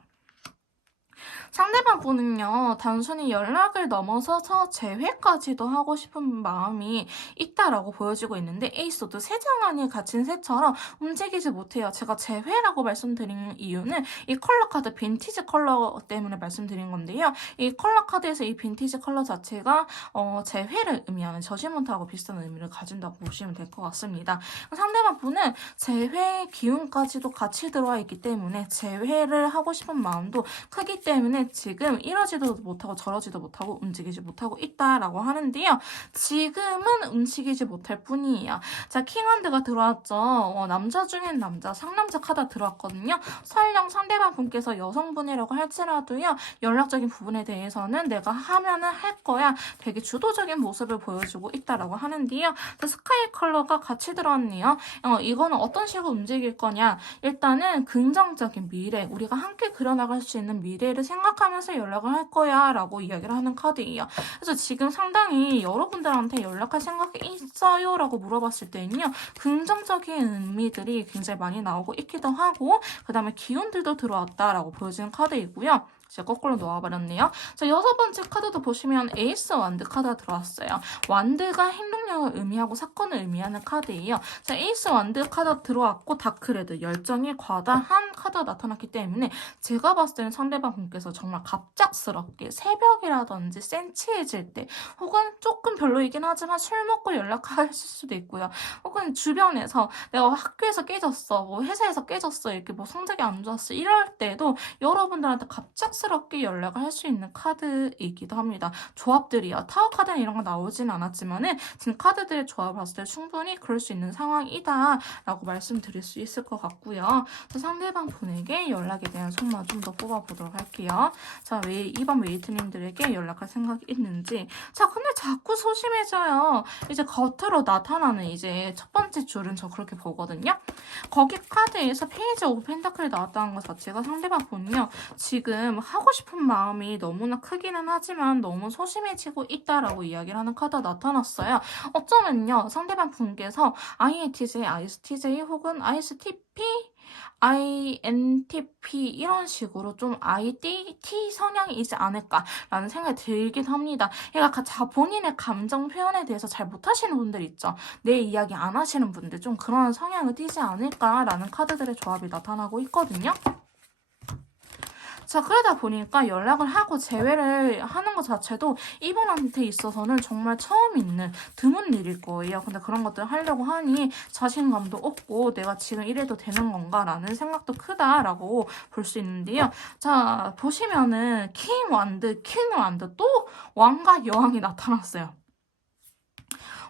상대방 분은요, 단순히 연락을 넘어서서 재회까지도 하고 싶은 마음이 있다라고 보여지고 있는데, 에이소드 세 장 안에 갇힌 새처럼 움직이지 못해요. 제가 재회라고 말씀드린 이유는 이 컬러 카드 빈티지 컬러 때문에 말씀드린 건데요. 이 컬러 카드에서 이 빈티지 컬러 자체가 재회를 의미하는 저지먼트하고 비슷한 의미를 가진다고 보시면 될 것 같습니다. 상대방 분은 재회 기운까지도 같이 들어와 있기 때문에 재회를 하고 싶은 마음도 크기 때문에 지금 이러지도 못하고 저러지도 못하고 움직이지 못하고 있다라고 하는데요. 지금은 움직이지 못할 뿐이에요. 자, 킹핸드가 들어왔죠. 남자 중엔 남자, 상남자 카드 들어왔거든요. 설령 상대방 분께서 여성분이라고 할지라도요. 연락적인 부분에 대해서는 내가 하면은 할 거야. 되게 주도적인 모습을 보여주고 있다라고 하는데요. 스카이 컬러가 같이 들어왔네요. 이거는 어떤 식으로 움직일 거냐. 일단은 긍정적인 미래, 우리가 함께 그려나갈 수 있는 미래를 생각하면서 연락을 할 거야 라고 이야기를 하는 카드예요. 그래서 지금 상당히 여러분들한테 연락할 생각이 있어요? 라고 물어봤을 때는요. 긍정적인 의미들이 굉장히 많이 나오고 있기도 하고 그 다음에 기운들도 들어왔다라고 보여지는 카드이고요. 제가 거꾸로 놓아버렸네요. 자, 여섯 번째 카드도 보시면 에이스 완드 카드가 들어왔어요. 완드가 행동력을 의미하고 사건을 의미하는 카드예요. 자, 에이스 완드 카드가 들어왔고 다크레드, 열정이 과다한 카드가 나타났기 때문에 제가 봤을 때는 상대방 분께서 정말 갑작스럽게 새벽이라든지 센치해질 때 혹은 조금 별로이긴 하지만 술 먹고 연락하실 수도 있고요. 혹은 주변에서 내가 학교에서 깨졌어, 뭐 회사에서 깨졌어, 이렇게 뭐 성적이 안 좋았어 이럴 때도 여러분들한테 갑작스럽게 연락을 할 수 있는 카드이기도 합니다. 조합들이요. 타워 카드는 이런 거 나오진 않았지만은 지금 카드들의 조합을 봤을 때 충분히 그럴 수 있는 상황이다 라고 말씀드릴 수 있을 것 같고요. 상대방 분에게 연락에 대한 속마 좀 더 뽑아보도록 할게요. 자, 왜 이번 웨이트님들에게 연락할 생각이 있는지. 자, 근데 자꾸 소심해져요. 이제 겉으로 나타나는 이제 첫 번째 줄은 저 그렇게 보거든요. 거기 카드에서 페이지 오브 펜타클이 나왔다는 것 자체가 상대방 분이요. 지금 하고 싶은 마음이 너무나 크기는 하지만 너무 소심해지고 있다라고 이야기를 하는 카드가 나타났어요. 어쩌면요. 상대방 분께서 INTJ, ISTJ 혹은 ISTP INTP 이런 식으로 좀 IDT 성향이지 않을까라는 생각이 들긴 합니다. 그러니까 본인의 감정 표현에 대해서 잘 못하시는 분들 있죠. 내 이야기 안 하시는 분들 좀 그런 성향을 띠지 않을까라는 카드들의 조합이 나타나고 있거든요. 자, 그러다 보니까 연락을 하고 재회를 하는 것 자체도 이분한테 있어서는 정말 처음 있는 드문 일일 거예요. 근데 그런 것들 하려고 하니 자신감도 없고 내가 지금 이래도 되는 건가라는 생각도 크다라고 볼 수 있는데요. 자, 보시면은 킹 완드 또 왕과 여왕이 나타났어요.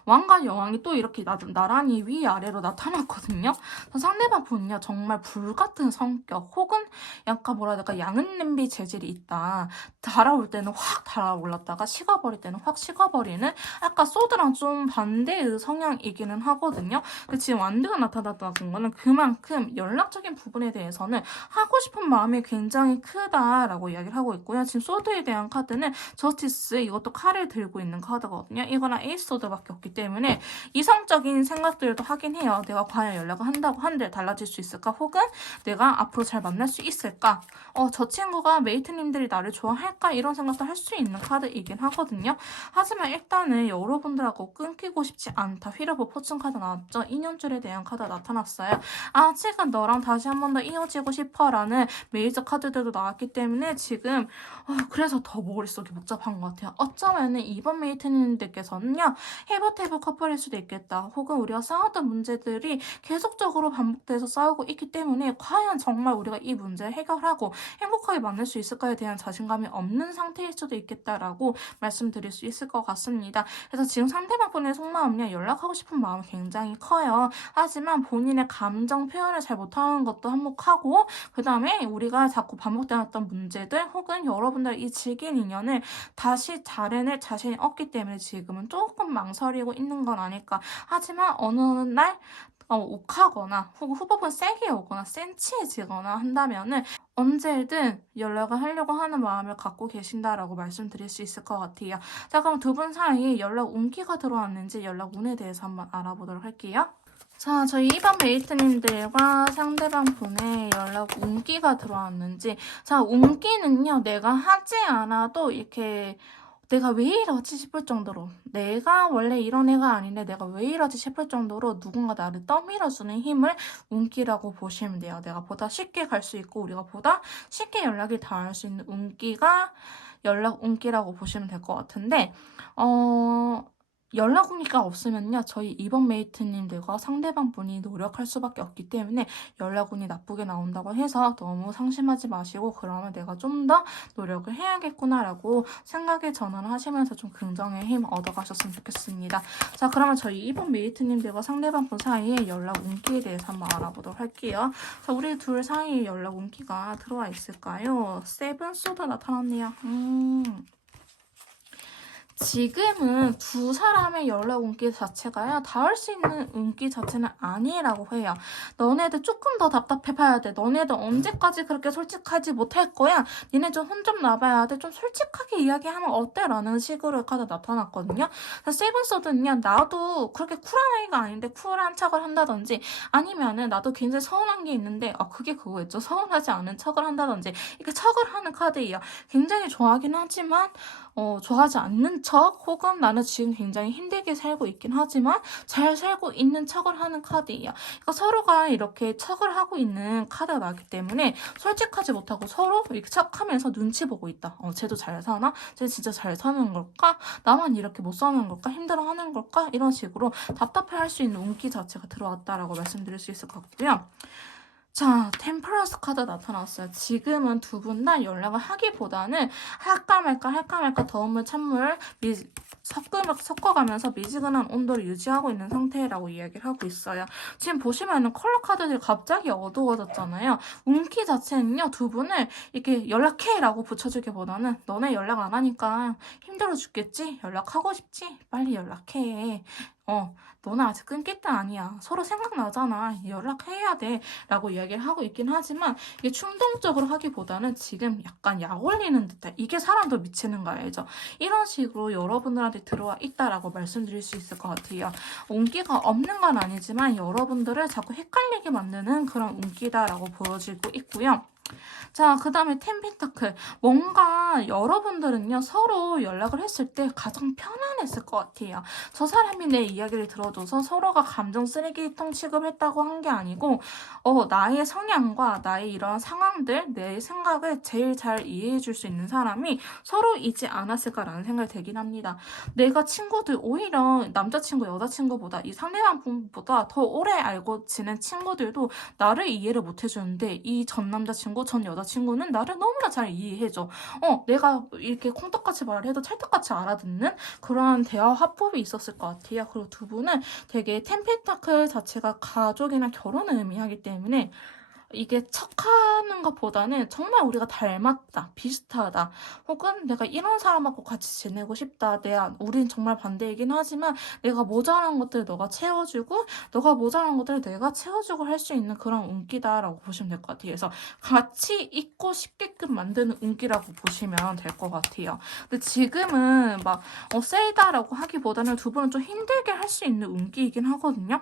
왕과 여왕이 또 이렇게 나란히 위아래로 나타났거든요. 상대방 분은요 정말 불같은 성격 혹은 약간 뭐라 해야 될까 양은 냄비 재질이 있다. 달아올 때는 확 달아올랐다가 식어버릴 때는 확 식어버리는 약간 소드랑 좀 반대의 성향이기는 하거든요. 근데 지금 완드가 나타났다는 거는 그만큼 연락적인 부분에 대해서는 하고 싶은 마음이 굉장히 크다라고 이야기를 하고 있고요. 지금 소드에 대한 카드는 저스티스 이것도 칼을 들고 있는 카드거든요. 이거랑 에이스 소드밖에 없기 있기 때문에 이성적인 생각들도 하긴 해요. 내가 과연 연락을 한다고 한들 달라질 수 있을까? 혹은 내가 앞으로 잘 만날 수 있을까? 저 친구가 메이트님들이 나를 좋아할까? 이런 생각도 할 수 있는 카드이긴 하거든요. 하지만 일단은 여러분들하고 끊기고 싶지 않다. 휘러브 포춘 카드 나왔죠? 인연줄에 대한 카드가 나타났어요. 아직은 너랑 다시 한 번 더 이어지고 싶어라는 메이저 카드들도 나왔기 때문에 지금 그래서 더 머릿속이 복잡한 것 같아요. 어쩌면은 이번 메이트님들께서는요. 해버테브 커플일 수도 있겠다. 혹은 우리가 싸웠던 문제들이 계속적으로 반복돼서 싸우고 있기 때문에 과연 정말 우리가 이 문제를 해결하고 행복하게 만날 수 있을까에 대한 자신감이 없는 상태일 수도 있겠다라고 말씀드릴 수 있을 것 같습니다. 그래서 지금 상대방분의 속마음이요. 연락하고 싶은 마음이 굉장히 커요. 하지만 본인의 감정 표현을 잘 못하는 것도 한몫하고 그 다음에 우리가 자꾸 반복되었던 문제들 혹은 여러분들 이 질긴 인연을 다시 잘해낼 자신이 없기 때문에 지금은 조금 망설이고 있는 건 아닐까. 하지만 어느 날 욱하거나 혹은 후보분 세게 오거나 센치해지거나 한다면은 언제든 연락을 하려고 하는 마음을 갖고 계신다라고 말씀드릴 수 있을 것 같아요. 자, 그럼 두 분 사이에 연락 운기가 들어왔는지 연락 운에 대해서 한번 알아보도록 할게요. 자, 저희 2번 메이트님들과 상대방 분의 연락 운기가 들어왔는지. 자, 운기는요, 내가 하지 않아도 이렇게 내가 왜 이러지 싶을 정도로 내가 원래 이런 애가 아닌데 내가 왜 이러지 싶을 정도로 누군가 나를 떠밀어주는 힘을 운기라고 보시면 돼요. 내가 보다 쉽게 갈 수 있고 우리가 보다 쉽게 연락이 닿을 수 있는 운기가 연락 운기라고 보시면 될 것 같은데 연락 운기가 없으면요. 저희 이번 메이트님들과 상대방 분이 노력할 수밖에 없기 때문에 연락 운이 나쁘게 나온다고 해서 너무 상심하지 마시고 그러면 내가 좀 더 노력을 해야겠구나라고 생각에 전환을 하시면서 좀 긍정의 힘 얻어가셨으면 좋겠습니다. 자, 그러면 저희 이번 메이트님들과 상대방 분 사이에 연락 운기에 대해서 한번 알아보도록 할게요. 자, 우리 둘 사이에 연락 운기가 들어와 있을까요? 세븐 소드 나타났네요. 지금은 두 사람의 연락 운기 자체가요. 닿을 수 있는 운기 자체는 아니라고 해요. 너네들 조금 더 답답해봐야 돼. 너네들 언제까지 그렇게 솔직하지 못할 거야? 니네 좀 혼 좀 나봐야 돼. 좀 솔직하게 이야기하면 어때? 라는 식으로 카드 나타났거든요. 세븐소드는요. 나도 그렇게 쿨한 애가 아닌데 쿨한 척을 한다든지 아니면은 나도 굉장히 서운한 게 있는데 그게 그거였죠. 서운하지 않은 척을 한다든지 이렇게 척을 하는 카드예요. 굉장히 좋아하긴 하지만 좋아하지 않는 척 혹은 나는 지금 굉장히 힘들게 살고 있긴 하지만 잘 살고 있는 척을 하는 카드예요. 그러니까 서로가 이렇게 척을 하고 있는 카드가 나기 때문에 솔직하지 못하고 서로 이렇게 척하면서 눈치 보고 있다. 쟤도 잘 사나? 쟤 진짜 잘 사는 걸까? 나만 이렇게 못 사는 걸까? 힘들어하는 걸까? 이런 식으로 답답해할 수 있는 운기 자체가 들어왔다라고 말씀드릴 수 있을 것 같고요. 자, 템퍼런스 카드 나타났어요. 지금은 두 분 다 연락을 하기보다는 할까 말까 더움을 찬물 섞어가면서 미지근한 온도를 유지하고 있는 상태라고 이야기를 하고 있어요. 지금 보시면은 컬러 카드들이 갑자기 어두워졌잖아요. 운기 자체는요, 두 분을 이렇게 연락해라고 붙여주기보다는 너네 연락 안 하니까 힘들어 죽겠지? 연락하고 싶지? 빨리 연락해. 너는 아직 끊길 때 아니야. 서로 생각나잖아. 연락해야 돼. 라고 이야기를 하고 있긴 하지만 이게 충동적으로 하기보다는 지금 약간 약 올리는 듯한 이게 사람도 미치는 거 알죠? 이런 식으로 여러분들한테 들어와 있다라고 말씀드릴 수 있을 것 같아요. 운기가 없는 건 아니지만 여러분들을 자꾸 헷갈리게 만드는 그런 운기다라고 보여지고 있고요. 자, 그 다음에 템펜타클. 뭔가 여러분들은요, 서로 연락을 했을 때 가장 편안했을 것 같아요. 저 사람이 내 이야기를 들어줘서 서로가 감정 쓰레기통 취급했다고 한 게 아니고, 나의 성향과 나의 이런 상황들, 내 생각을 제일 잘 이해해 줄 수 있는 사람이 서로이지 않았을까라는 생각이 들긴 합니다. 내가 친구들, 오히려 남자친구, 여자친구보다 이 상대방 분보다 더 오래 알고 지낸 친구들도 나를 이해를 못 해주는데, 이 전 남자친구, 전 여자친구는 나를 너무나 잘 이해해줘. 내가 이렇게 콩떡같이 말을 해도 찰떡같이 알아듣는 그런 대화 화법이 있었을 것 같아요. 그리고 두 분은 되게 템펜타클 자체가 가족이나 결혼을 의미하기 때문에 이게 척하는 것보다는 정말 우리가 닮았다, 비슷하다, 혹은 내가 이런 사람하고 같이 지내고 싶다. 우린 정말 반대이긴 하지만 내가 모자란 것들을 너가 채워주고 너가 모자란 것들을 내가 채워주고 할 수 있는 그런 운기다라고 보시면 될 것 같아요. 그래서 같이 있고 싶게끔 만드는 운기라고 보시면 될 것 같아요. 근데 지금은 막 세다라고 하기보다는 두 분은 좀 힘들게 할 수 있는 운기이긴 하거든요.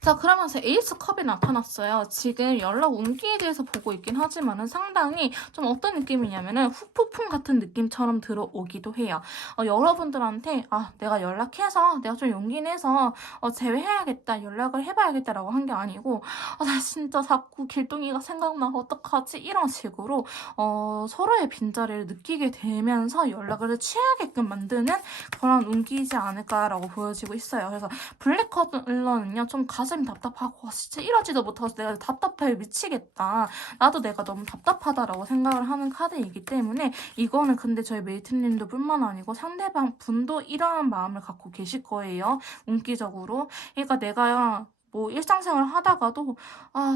자, 그러면서 에이스 컵이 나타났어요. 지금 연락 운기에 대해서 보고 있긴 하지만은 상당히 좀 어떤 느낌이냐면은 후폭풍 같은 느낌처럼 들어오기도 해요. 여러분들한테 내가 연락해서 내가 좀 용기 내서 제외해야겠다, 연락을 해봐야겠다라고 한 게 아니고 나 진짜 자꾸 길동이가 생각나 어떡하지? 이런 식으로 서로의 빈자리를 느끼게 되면서 연락을 취하게끔 만드는 그런 운기이지 않을까라고 보여지고 있어요. 그래서 블랙 컬러는요, 좀 가슴이 답답하고 진짜 이러지도 못하고 내가 답답해 미치겠다. 나도 내가 너무 답답하다라고 생각을 하는 카드이기 때문에 이거는 근데 저희 메이트님도 뿐만 아니고 상대방 분도 이런 마음을 갖고 계실 거예요. 운기적으로. 그러니까 내가 뭐 일상생활 하다가도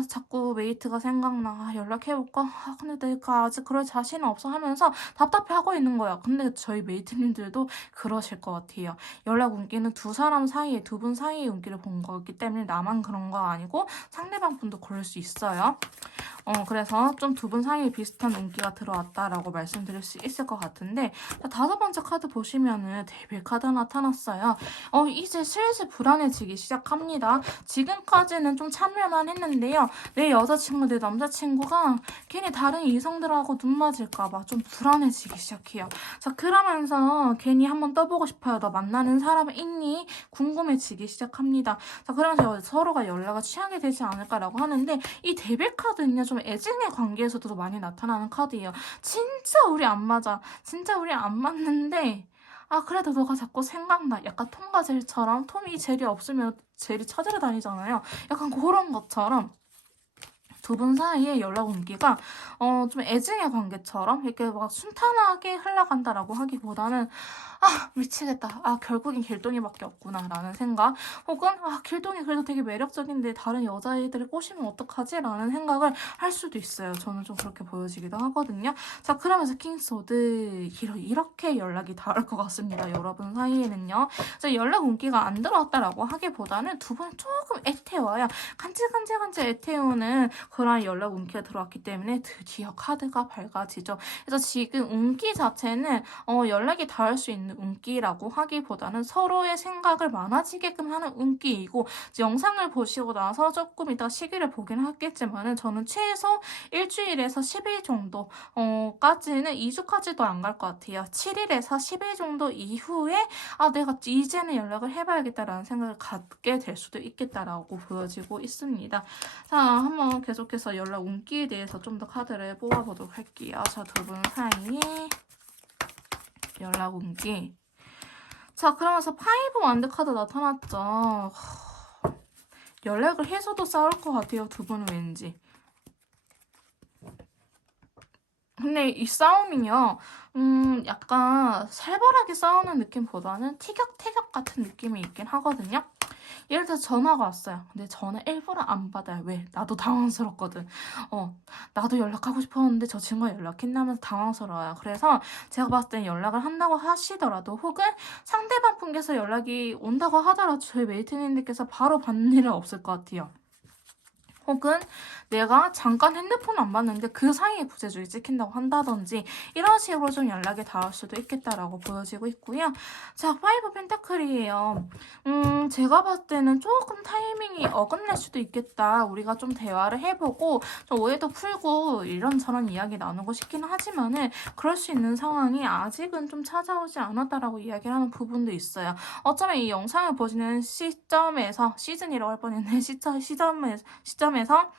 자꾸 메이트가 생각나, 연락해볼까? 근데 내가 아직 그럴 자신은 없어 하면서 답답해하고 있는 거야. 근데 저희 메이트님들도 그러실 것 같아요. 연락 운기는 두 사람 사이에, 두 분 사이의 운기를 본 거기 때문에 나만 그런 거 아니고 상대방 분도 그럴 수 있어요. 그래서 좀 두 분 사이에 비슷한 운기가 들어왔다라고 말씀드릴 수 있을 것 같은데, 자, 다섯 번째 카드 보시면은 데빌 카드 나타났어요. 이제 슬슬 불안해지기 시작합니다. 지금까지는 좀 참여만 했는데요. 내 여자친구, 내 남자친구가 괜히 다른 이성들하고 눈 맞을까봐 좀 불안해지기 시작해요. 자, 그러면서 괜히 한번 떠보고 싶어요. 너 만나는 사람 있니? 궁금해지기 시작합니다. 자, 그러면서 서로가 연락을 취하게 되지 않을까라고 하는데, 이 데빌 카드는요, 좀 애증의 관계에서도 많이 나타나는 카드예요. 진짜 우리 안 맞아. 진짜 우리 안 맞는데, 그래도 너가 자꾸 생각나. 약간 톰과 젤처럼, 톰이 젤이 없으면 젤이 찾으러 다니잖아요. 약간 그런 것처럼 두 분 사이에 연락 온기가 좀 애증의 관계처럼 이렇게 막 순탄하게 흘러간다라고 하기보다는 미치겠다. 결국엔 길동이밖에 없구나 라는 생각, 혹은 길동이 그래도 되게 매력적인데 다른 여자애들을 꼬시면 어떡하지? 라는 생각을 할 수도 있어요. 저는 좀 그렇게 보여지기도 하거든요. 자, 그러면서 킹스워드 이렇게 연락이 닿을 것 같습니다. 여러분 사이에는요. 자, 연락 온기가 안 들어왔다라고 하기보다는 두 분 조금 애태워요. 간질간질간질 애태우는 그런 연락 운기가 들어왔기 때문에 드디어 카드가 밝아지죠. 그래서 지금 운기 자체는 연락이 닿을 수 있는 운기라고 하기보다는 서로의 생각을 많아지게끔 하는 운기이고, 영상을 보시고 나서 조금 이따 시기를 보긴 하겠지만은 저는 최소 일주일에서 10일 정도 까지는 2주까지도 안 갈 것 같아요. 7일에서 10일 정도 이후에 내가 이제는 연락을 해봐야겠다라는 생각을 갖게 될 수도 있겠다라고 보여지고 있습니다. 자, 한번 계속해서 연락 운기에 대해서 좀 더 카드를 뽑아보도록 할게요. 자, 두 분 사이에 연락 운기. 자, 그러면서 파이브 완드 카드 나타났죠. 연락을 해서도 싸울 것 같아요, 두 분은 왠지. 근데 이 싸움이요, 약간 살벌하게 싸우는 느낌보다는 티격태격 같은 느낌이 있긴 하거든요. 예를 들어서 전화가 왔어요. 근데 전화 일부러 안 받아요. 왜? 나도 당황스럽거든. 나도 연락하고 싶었는데 저 친구가 연락했나면서 당황스러워요. 그래서 제가 봤을 땐 연락을 한다고 하시더라도, 혹은 상대방 분께서 연락이 온다고 하더라도 저희 메이트님들께서 바로 받는 일은 없을 것 같아요. 혹은 내가 잠깐 핸드폰 안 봤는데 그 사이에 부재중이 찍힌다고 한다든지 이런 식으로 좀 연락이 닿을 수도 있겠다라고 보여지고 있고요. 자, 파이브 펜타클이에요. 제가 봤을 때는 조금 타이밍이 어긋날 수도 있겠다. 우리가 좀 대화를 해보고 좀 오해도 풀고 이런저런 이야기 나누고 싶긴 하지만은 그럴 수 있는 상황이 아직은 좀 찾아오지 않았다라고 이야기를 하는 부분도 있어요. 어쩌면 이 영상을 보시는 시점에서, 시즌이라고 할 뻔했네, 시점에서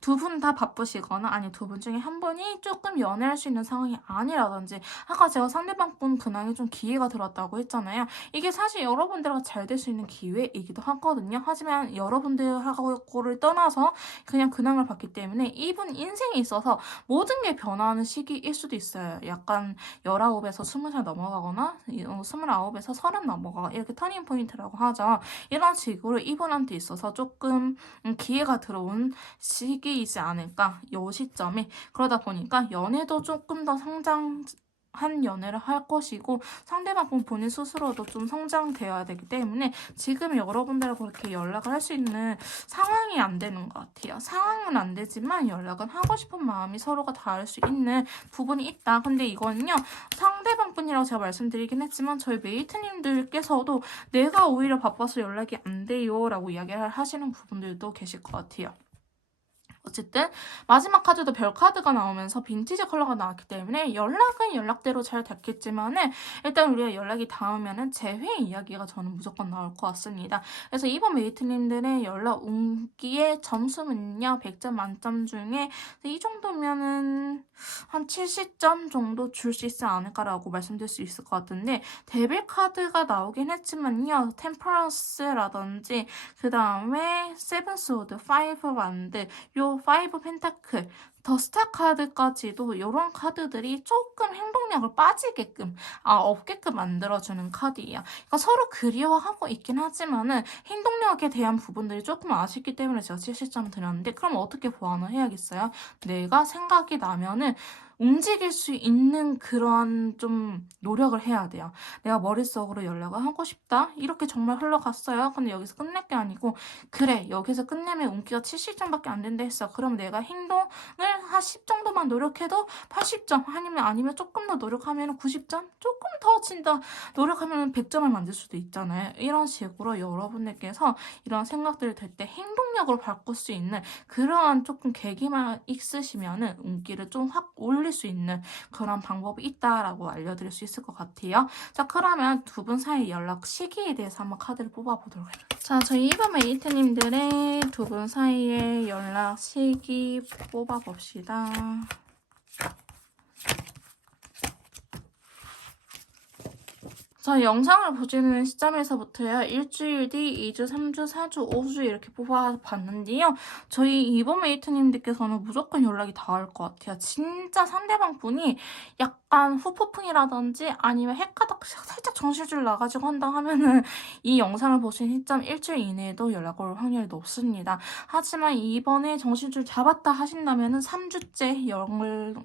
두 분 다 바쁘시거나 아니 두 분 중에 한 분이 조금 연애할 수 있는 상황이 아니라든지 아까 제가 상대방 분 근황에 좀 기회가 들었다고 했잖아요. 이게 사실 여러분들과 잘 될 수 있는 기회이기도 하거든요. 하지만 여러분들하고를 떠나서 그냥 근황을 봤기 때문에 이분 인생에 있어서 모든 게 변화하는 시기일 수도 있어요. 약간 19에서 20살 넘어가거나 29에서 30 넘어가거나 이렇게 터닝 포인트라고 하죠. 이런 식으로 이분한테 있어서 조금 기회가 들어온 시기이지 않을까, 요 시점에. 그러다 보니까 연애도 조금 더 성장한 연애를 할 것이고 상대방 본인 스스로도 좀 성장되어야 되기 때문에 지금 여러분들과 그렇게 연락을 할 수 있는 상황이 안 되는 것 같아요. 상황은 안 되지만 연락은 하고 싶은 마음이 서로가 닿을 수 있는 부분이 있다. 근데 이거는요, 상대방 분이라고 제가 말씀드리긴 했지만 저희 메이트님들께서도 내가 오히려 바빠서 연락이 안 돼요 라고 이야기를 하시는 부분들도 계실 것 같아요. 어쨌든 마지막 카드도 별 카드가 나오면서 빈티지 컬러가 나왔기 때문에 연락은 연락대로 잘 됐겠지만은 일단 우리가 연락이 닿으면은 재회 이야기가 저는 무조건 나올 것 같습니다. 그래서 이번 메이트님들의 연락 온기의 점수는요, 100점 만점 중에 이 정도면은 한 70점 정도 줄 수 있지 않을까라고 말씀드릴 수 있을 것 같은데, 데빌 카드가 나오긴 했지만요, 템퍼런스라든지 그 다음에 세븐스워드, 파이브 완드, 요 파이브 펜타클, 더 스타 카드까지도 이런 카드들이 조금 행동력을 빠지게끔, 없게끔 만들어주는 카드예요. 그러니까 서로 그리워하고 있긴 하지만은 행동력에 대한 부분들이 조금 아쉽기 때문에 제가 70점 드렸는데, 그럼 어떻게 보완을 해야겠어요? 내가 생각이 나면은 움직일 수 있는 그러한 좀 노력을 해야 돼요. 내가 머릿속으로 연락을 하고 싶다? 이렇게 정말 흘러갔어요. 근데 여기서 끝낼 게 아니고, 그래, 여기서 끝내면 운기가 70점밖에 안 된다 했어. 그럼 내가 행동을 한 10 정도만 노력해도 80점, 아니면 조금 더 노력하면 90점? 조금 더 진짜 노력하면 100점을 만들 수도 있잖아요. 이런 식으로 여러분들께서 이런 생각들을 들 때 행동력으로 바꿀 수 있는 그러한 조금 계기만 있으시면은 운기를 좀 확 올릴 수 있는 그런 방법이 있다라고 알려드릴 수 있을 것 같아요. 자, 그러면 두 분 사이 연락 시기에 대해서 한번 카드를 뽑아보도록 할게요. 자, 저희 이번 메이트님들의 두 분 사이의 연락 시기 뽑아봅시다. 자, 영상을 보시는 시점에서부터요, 일주일 뒤, 2주, 3주, 4주, 5주 이렇게 뽑아봤는데요. 저희 이번 메이트님들께서는 무조건 연락이 닿을 것 같아요. 진짜 상대방 분이 약간 후폭풍이라든지 아니면 헷가닥 살짝 정신줄 나가지고 한다 하면은 이 영상을 보신 시점 일주일 이내에도 연락 올 확률이 높습니다. 하지만 이번에 정신줄 잡았다 하신다면은 3주째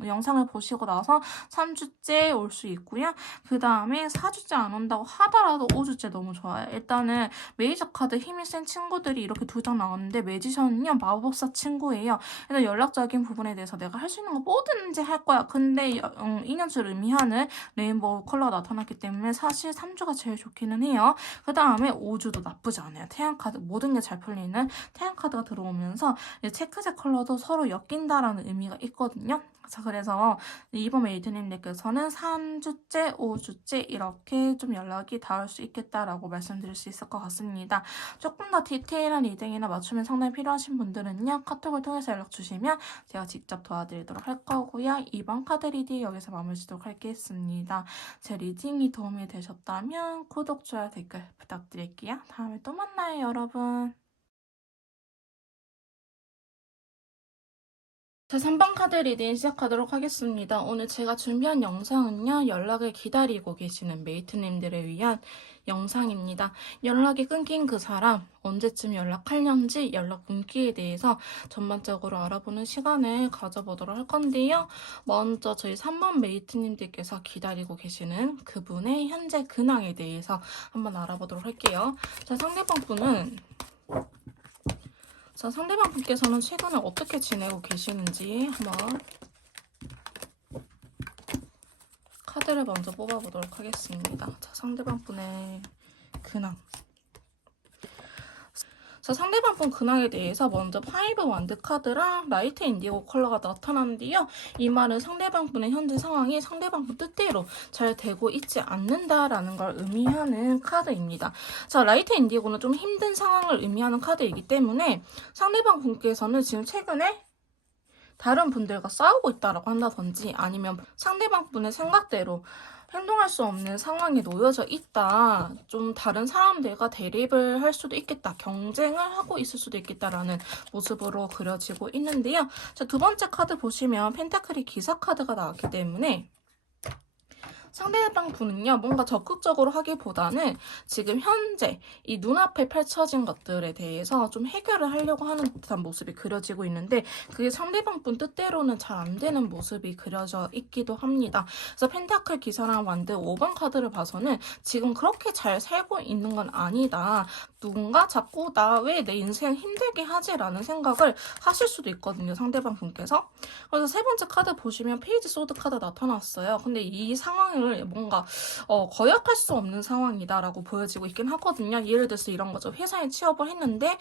영상을 보시고 나서 3주째 올 수 있고요. 그 다음에 4주째 안 온다고 하더라도 5주째 너무 좋아요. 일단은 메이저 카드 힘이 센 친구들이 이렇게 두 장 나왔는데, 매지션은요, 마법사 친구예요. 그래서 연락적인 부분에 대해서 내가 할 수 있는 거 뭐든지 할 거야. 근데 2년치를 의미하는 레인보우 컬러가 나타났기 때문에 사실 3주가 제일 좋기는 해요. 그 다음에 5주도 나쁘지 않아요. 태양 카드, 모든 게 잘 풀리는 태양 카드가 들어오면서 체크제 컬러도 서로 엮인다라는 의미가 있거든요. 자, 그래서 이번 메이트님들께서는 3주째, 5주째 이렇게 좀 연락이 닿을 수 있겠다라고 말씀드릴 수 있을 것 같습니다. 조금 더 디테일한 리딩이나 맞춤의 상담이 필요하신 분들은요, 카톡을 통해서 연락 주시면 제가 직접 도와드리도록 할 거고요. 이번 카드 리딩 여기서 마무리 짓도록 하겠습니다. 제 리딩이 도움이 되셨다면 구독, 좋아요, 댓글 부탁드릴게요. 다음에 또 만나요, 여러분. 자, 3번 카드 리딩 시작하도록 하겠습니다. 오늘 제가 준비한 영상은요, 연락을 기다리고 계시는 메이트님들을 위한 영상입니다. 연락이 끊긴 그 사람, 언제쯤 연락하려는지 연락 분기에 대해서 전반적으로 알아보는 시간을 가져보도록 할 건데요. 먼저 저희 3번 메이트님들께서 기다리고 계시는 그분의 현재 근황에 대해서 한번 알아보도록 할게요. 자, 상대방 분께서는 최근에 어떻게 지내고 계시는지 한번 카드를 먼저 뽑아보도록 하겠습니다. 자, 상대방 분의 근황. 자, 상대방 분 근황에 대해서 먼저 파이브 완드 카드랑 라이트 인디고 컬러가 나타났는데요. 이 말은 상대방 분의 현재 상황이 상대방 분 뜻대로 잘 되고 있지 않는다라는 걸 의미하는 카드입니다. 자, 라이트 인디고는 좀 힘든 상황을 의미하는 카드이기 때문에 상대방 분께서는 지금 최근에 다른 분들과 싸우고 있다라고 한다든지 아니면 상대방 분의 생각대로 행동할 수 없는 상황에 놓여져 있다. 좀 다른 사람들과 대립을 할 수도 있겠다. 경쟁을 하고 있을 수도 있겠다라는 모습으로 그려지고 있는데요. 자, 두 번째 카드 보시면 펜타클이 기사 카드가 나왔기 때문에 상대방 분은요, 뭔가 적극적으로 하기보다는 지금 현재 이 눈앞에 펼쳐진 것들에 대해서 좀 해결을 하려고 하는 듯한 모습이 그려지고 있는데 그게 상대방 분 뜻대로는 잘 안 되는 모습이 그려져 있기도 합니다. 그래서 펜타클 기사랑 완드 5번 카드를 봐서는 지금 그렇게 잘 살고 있는 건 아니다. 누군가 자꾸 나 왜 내 인생 힘들게 하지라는 생각을 하실 수도 있거든요, 상대방 분께서. 그래서 세 번째 카드 보시면 페이지 소드 카드 나타났어요. 근데 이 상황을 뭔가 거역할 수 없는 상황이다라고 보여지고 있긴 하거든요. 예를 들어서 이런 거죠. 회사에 취업을 했는데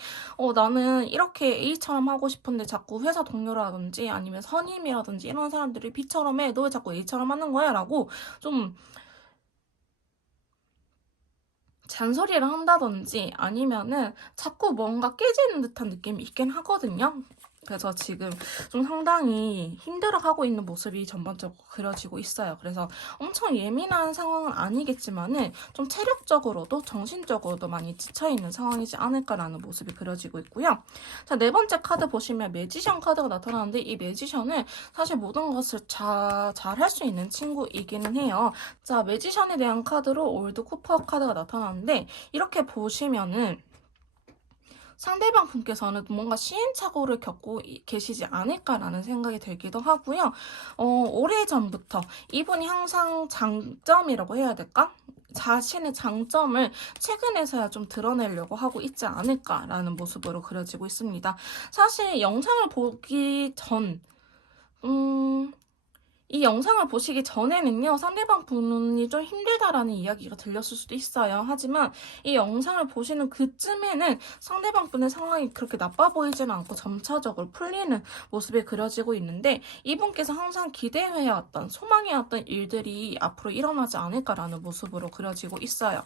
나는 이렇게 A처럼 하고 싶은데 자꾸 회사 동료라든지 아니면 선임이라든지 이런 사람들이 B처럼 해. 너 왜 자꾸 A처럼 하는 거야? 라고 좀 잔소리를 한다든지 아니면은 자꾸 뭔가 깨지는 듯한 느낌이 있긴 하거든요. 그래서 지금 좀 상당히 힘들어하고 있는 모습이 전반적으로 그려지고 있어요. 그래서 엄청 예민한 상황은 아니겠지만은 좀 체력적으로도 정신적으로도 많이 지쳐있는 상황이지 않을까라는 모습이 그려지고 있고요. 자, 네 번째 카드 보시면 매지션 카드가 나타나는데 이 매지션은 사실 모든 것을 잘 할 수 있는 친구이기는 해요. 자, 매지션에 대한 카드로 올드 쿠퍼 카드가 나타나는데 이렇게 보시면은 상대방 분께서는 뭔가 시행착오를 겪고 계시지 않을까라는 생각이 들기도 하고요. 오래전부터 이분이 항상 장점이라고 해야 될까? 자신의 장점을 최근에서야 좀 드러내려고 하고 있지 않을까라는 모습으로 그려지고 있습니다. 사실 영상을 보기 전, 이 영상을 보시기 전에는요, 상대방 분이 좀 힘들다라는 이야기가 들렸을 수도 있어요. 하지만 이 영상을 보시는 그쯤에는 상대방 분의 상황이 그렇게 나빠 보이지는 않고 점차적으로 풀리는 모습이 그려지고 있는데 이분께서 항상 기대해왔던, 소망해왔던 일들이 앞으로 일어나지 않을까라는 모습으로 그려지고 있어요.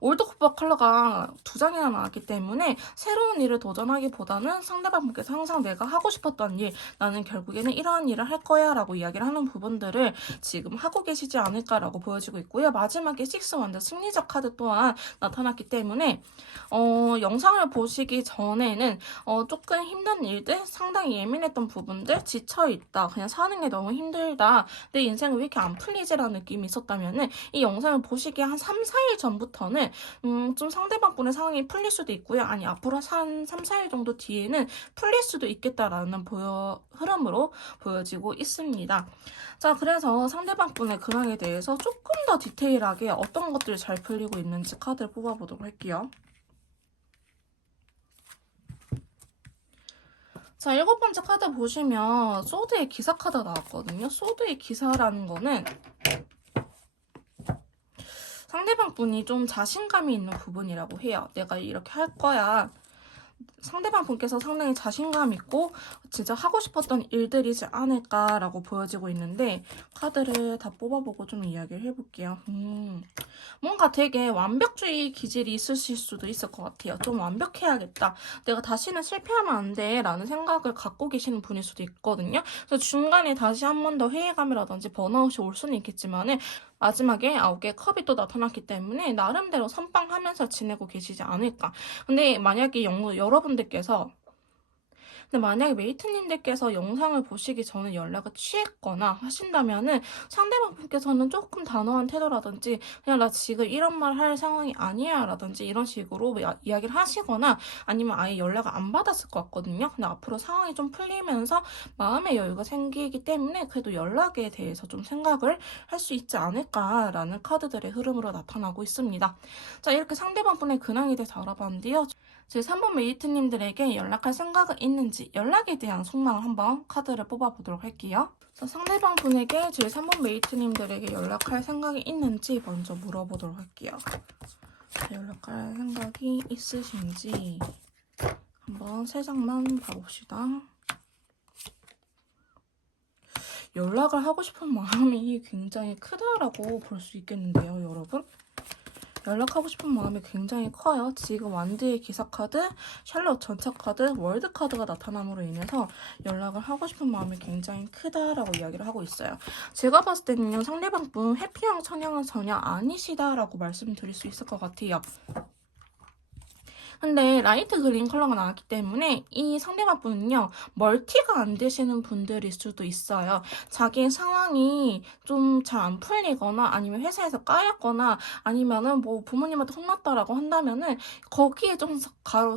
올드쿠퍼 컬러가 두 장이나 나왔기 때문에 새로운 일을 도전하기보다는 상대방분께서 항상 내가 하고 싶었던 일, 나는 결국에는 이러한 일을 할 거야 라고 이야기를 하는 부분들을 지금 하고 계시지 않을까라고 보여지고 있고요. 마지막에 식스 원더 심리적 카드 또한 나타났기 때문에 영상을 보시기 전에는 조금 힘든 일들, 상당히 예민했던 부분들, 지쳐있다, 그냥 사는 게 너무 힘들다, 내 인생은 왜 이렇게 안 풀리지라는 느낌이 있었다면은 이 영상을 보시기 한 3, 4일 전부터는 좀 상대방 분의 상황이 풀릴 수도 있고요. 아니 앞으로 한 3, 4일 정도 뒤에는 풀릴 수도 있겠다라는 흐름으로 보여지고 있습니다. 자, 그래서 상대방 분의 근황에 대해서 조금 더 디테일하게 어떤 것들이 잘 풀리고 있는지 카드를 뽑아보도록 할게요. 자, 7번째 카드 보시면 소드의 기사 카드가 나왔거든요. 소드의 기사라는 거는 상대방 분이 좀 자신감이 있는 부분이라고 해요. 내가 이렇게 할 거야. 상대방 분께서 상당히 자신감 있고 진짜 하고 싶었던 일들이지 않을까라고 보여지고 있는데 카드를 다 뽑아보고 좀 이야기를 해볼게요. 뭔가 되게 완벽주의 기질이 있으실 수도 있을 것 같아요. 좀 완벽해야겠다. 내가 다시는 실패하면 안 돼 라는 생각을 갖고 계시는 분일 수도 있거든요. 그래서 중간에 다시 한 번 더 회의감이라든지 번아웃이 올 수는 있겠지만은 마지막에 9개의 컵이 또 나타났기 때문에 나름대로 선빵하면서 지내고 계시지 않을까. 근데 만약에 여러분들께서 만약에 메이트님들께서 영상을 보시기 전에 연락을 취했거나 하신다면은 상대방 분께서는 조금 단호한 태도라든지 그냥 나 지금 이런 말 할 상황이 아니야 라든지 이런 식으로 이야기를 하시거나 아니면 아예 연락을 안 받았을 것 같거든요. 근데 앞으로 상황이 좀 풀리면서 마음의 여유가 생기기 때문에 그래도 연락에 대해서 좀 생각을 할 수 있지 않을까라는 카드들의 흐름으로 나타나고 있습니다. 자, 이렇게 상대방 분의 근황에 대해서 알아봤는데요. 제 3번 메이트님들에게 연락할 생각은 있는지 연락에 대한 속망을 한번 카드를 뽑아보도록 할게요. 자, 상대방 분에게 제 3번 메이트님들에게 연락할 생각이 있는지 먼저 물어보도록 할게요. 연락할 생각이 있으신지 한번 3장만 봐봅시다. 연락을 하고 싶은 마음이 굉장히 크다라고 볼 수 있겠는데요, 여러분. 연락하고 싶은 마음이 굉장히 커요. 지금 완드의 기사카드, 샬롯 전차카드, 월드카드가 나타남으로 인해서 연락을 하고 싶은 마음이 굉장히 크다라고 이야기를 하고 있어요. 제가 봤을 때는요, 상대방 분 해피형 성향은 전혀 아니시다라고 말씀드릴 수 있을 것 같아요. 근데 라이트 그린 컬러가 나왔기 때문에 이 상대방 분은요, 멀티가 안 되시는 분들일 수도 있어요. 자기 상황이 좀 잘 안 풀리거나 아니면 회사에서 까였거나 아니면은 뭐 부모님한테 혼났다라고 한다면은 거기에 좀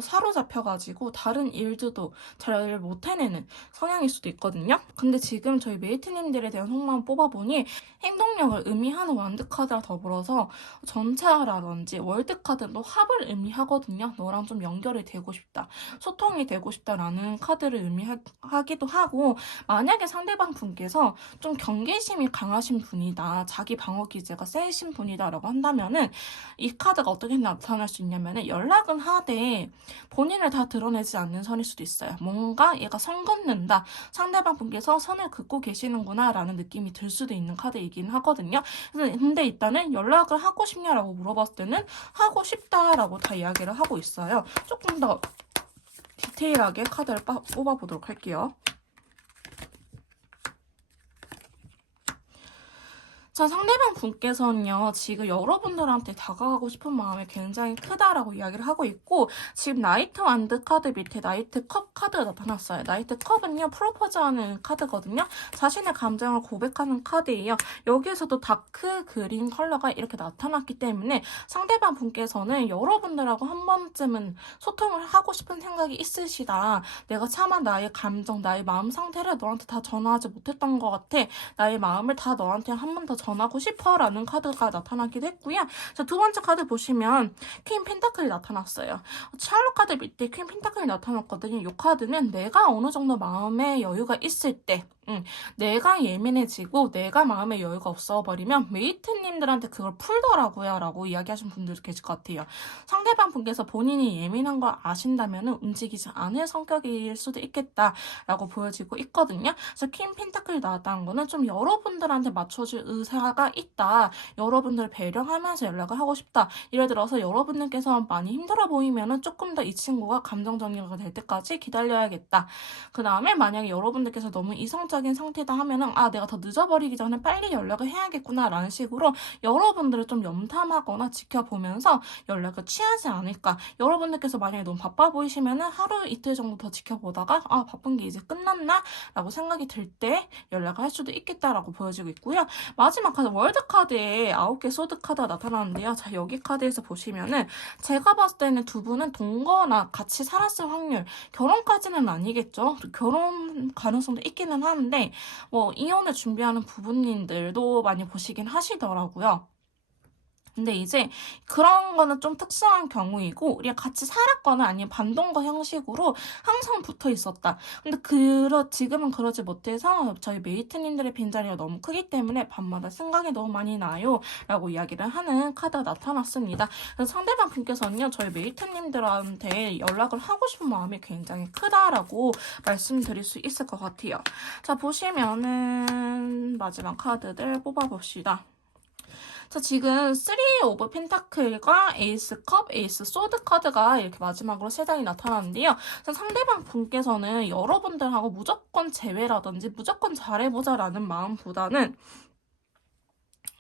사로잡혀가지고 다른 일들도 잘 못 해내는 성향일 수도 있거든요. 근데 지금 저희 메이트님들에 대한 속마음 뽑아보니 행동력을 의미하는 완드카드와 더불어서 전차라든지 월드카드도 합을 의미하거든요. 너랑 좀 연결이 되고 싶다, 소통이 되고 싶다라는 카드를 의미하기도 하고, 만약에 상대방 분께서 좀 경계심이 강하신 분이다, 자기 방어 기제가 세신 분이다라고 한다면은 이 카드가 어떻게 나타날 수 있냐면은 연락은 하되 본인을 다 드러내지 않는 선일 수도 있어요. 뭔가 얘가 선 긋는다, 상대방 분께서 선을 긋고 계시는구나 라는 느낌이 들 수도 있는 카드이긴 하거든요. 근데 일단은 연락을 하고 싶냐라고 물어봤을 때는 하고 싶다라고 다 이야기를 하고 있어요. 조금 더 디테일하게 카드를 뽑아보도록 할게요. 자, 상대방 분께서는요, 지금 여러분들한테 다가가고 싶은 마음이 굉장히 크다라고 이야기를 하고 있고, 지금 나이트 완드 카드 밑에 나이트 컵 카드가 나타났어요. 나이트 컵은요, 프로포즈하는 카드거든요. 자신의 감정을 고백하는 카드예요. 여기에서도 다크 그린 컬러가 이렇게 나타났기 때문에 상대방 분께서는 여러분들하고 한 번쯤은 소통을 하고 싶은 생각이 있으시다. 내가 차마 나의 감정, 나의 마음 상태를 너한테 다 전하지 못했던 것 같아. 나의 마음을 다 너한테 한 번 더 전하고 싶어 라는 카드가 나타나기도 했고요. 자, 두 번째 카드 보시면 퀸 펜타클이 나타났어요. 샬롯 카드 밑에 퀸 펜타클이 나타났거든요. 이 카드는 내가 어느 정도 마음에 여유가 있을 때, 내가 예민해지고 내가 마음에 여유가 없어버리면 메이트님들한테 그걸 풀더라고요 라고 이야기하신 분들도 계실 것 같아요. 상대방 분께서 본인이 예민한 걸 아신다면 움직이지 않을 성격일 수도 있겠다 라고 보여지고 있거든요. 그래서 퀸 펜타클이 나왔다는 거는 좀 여러분들한테 맞춰줄 의사가 있다, 여러분들 배려하면서 연락을 하고 싶다, 예를 들어서 여러분들께서 많이 힘들어 보이면 조금 더 이 친구가 감정 정리가 될 때까지 기다려야겠다. 그 다음에 만약에 여러분들께서 너무 이성적인 상태다 하면은 내가 더 늦어버리기 전에 빨리 연락을 해야겠구나 라는 식으로 여러분들을 좀 염탐하거나 지켜보면서 연락을 취하지 않을까. 여러분들께서 만약에 너무 바빠 보이시면은 하루 이틀 정도 더 지켜보다가 바쁜 게 이제 끝났나? 라고 생각이 들 때 연락을 할 수도 있겠다라고 보여지고 있고요. 마지막 카드 월드카드에 9개 소드카드가 나타나는데요. 자, 여기 카드에서 보시면은 제가 봤을 때는 두 분은 동거나 같이 살았을 확률, 결혼까지는 아니겠죠. 결혼 가능성도 있기는 하는데 뭐 이혼을 준비하는 부부님들도 많이 보시긴 하시더라고요. 근데 이제 그런 거는 좀 특수한 경우이고, 우리가 같이 살았거나 아니면 반동거 형식으로 항상 붙어 있었다. 근데 지금은 그러지 못해서 저희 메이트님들의 빈자리가 너무 크기 때문에 밤마다 생각이 너무 많이 나요 라고 이야기를 하는 카드가 나타났습니다. 그래서 상대방 분께서는요, 저희 메이트님들한테 연락을 하고 싶은 마음이 굉장히 크다라고 말씀드릴 수 있을 것 같아요. 자, 보시면은 마지막 카드들 뽑아봅시다. 자, 지금 3 오브 펜타클과 에이스 컵, 에이스 소드 카드가 이렇게 마지막으로 세 장이 나타나는데요. 상대방 분께서는 여러분들하고 무조건 재회라든지 무조건 잘해보자라는 마음보다는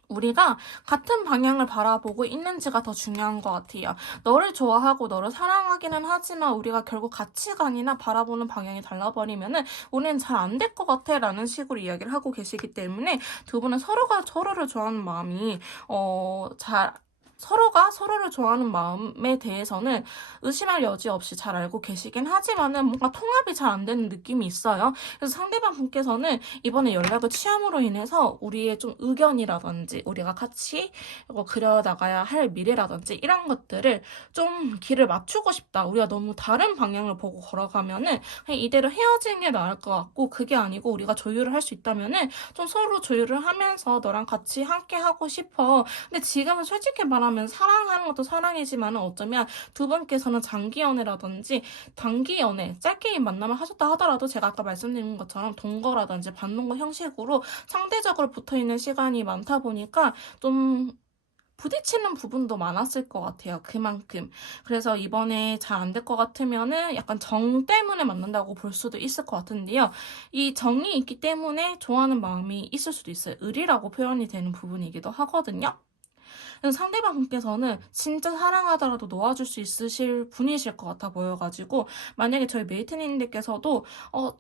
우리가 같은 방향을 바라보고 있는지가 더 중요한 것 같아요. 너를 좋아하고 너를 사랑하기는 하지만 우리가 결국 가치관이나 바라보는 방향이 달라버리면은 우리는 잘 안 될 것 같아 라는 식으로 이야기를 하고 계시기 때문에 두 분은 서로가 서로를 좋아하는 마음이 서로가 서로를 좋아하는 마음에 대해서는 의심할 여지 없이 잘 알고 계시긴 하지만은 뭔가 통합이 잘 안 되는 느낌이 있어요. 그래서 상대방 분께서는 이번에 연락을 취함으로 인해서 우리의 좀 의견이라든지 우리가 같이 그려나가야 할 미래라든지 이런 것들을 좀 길을 맞추고 싶다. 우리가 너무 다른 방향을 보고 걸어가면은 그냥 이대로 헤어지는 게 나을 것 같고, 그게 아니고 우리가 조율을 할 수 있다면은 좀 서로 조율을 하면서 너랑 같이 함께 하고 싶어. 근데 지금은 솔직히 말하면 사랑하는 것도 사랑이지만 어쩌면 두 분께서는 장기 연애라든지 단기 연애, 짧게 만남을 하셨다 하더라도 제가 아까 말씀드린 것처럼 동거라든지 반동거 형식으로 상대적으로 붙어있는 시간이 많다 보니까 좀 부딪히는 부분도 많았을 것 같아요. 그만큼. 그래서 이번에 잘 안 될 것 같으면은 약간 정 때문에 만난다고 볼 수도 있을 것 같은데요. 이 정이 있기 때문에 좋아하는 마음이 있을 수도 있어요. 의리라고 표현이 되는 부분이기도 하거든요. 상대방 분께서는 진짜 사랑하더라도 놓아줄 수 있으실 분이실 것 같아 보여가지고 만약에 저희 메이트님들께서도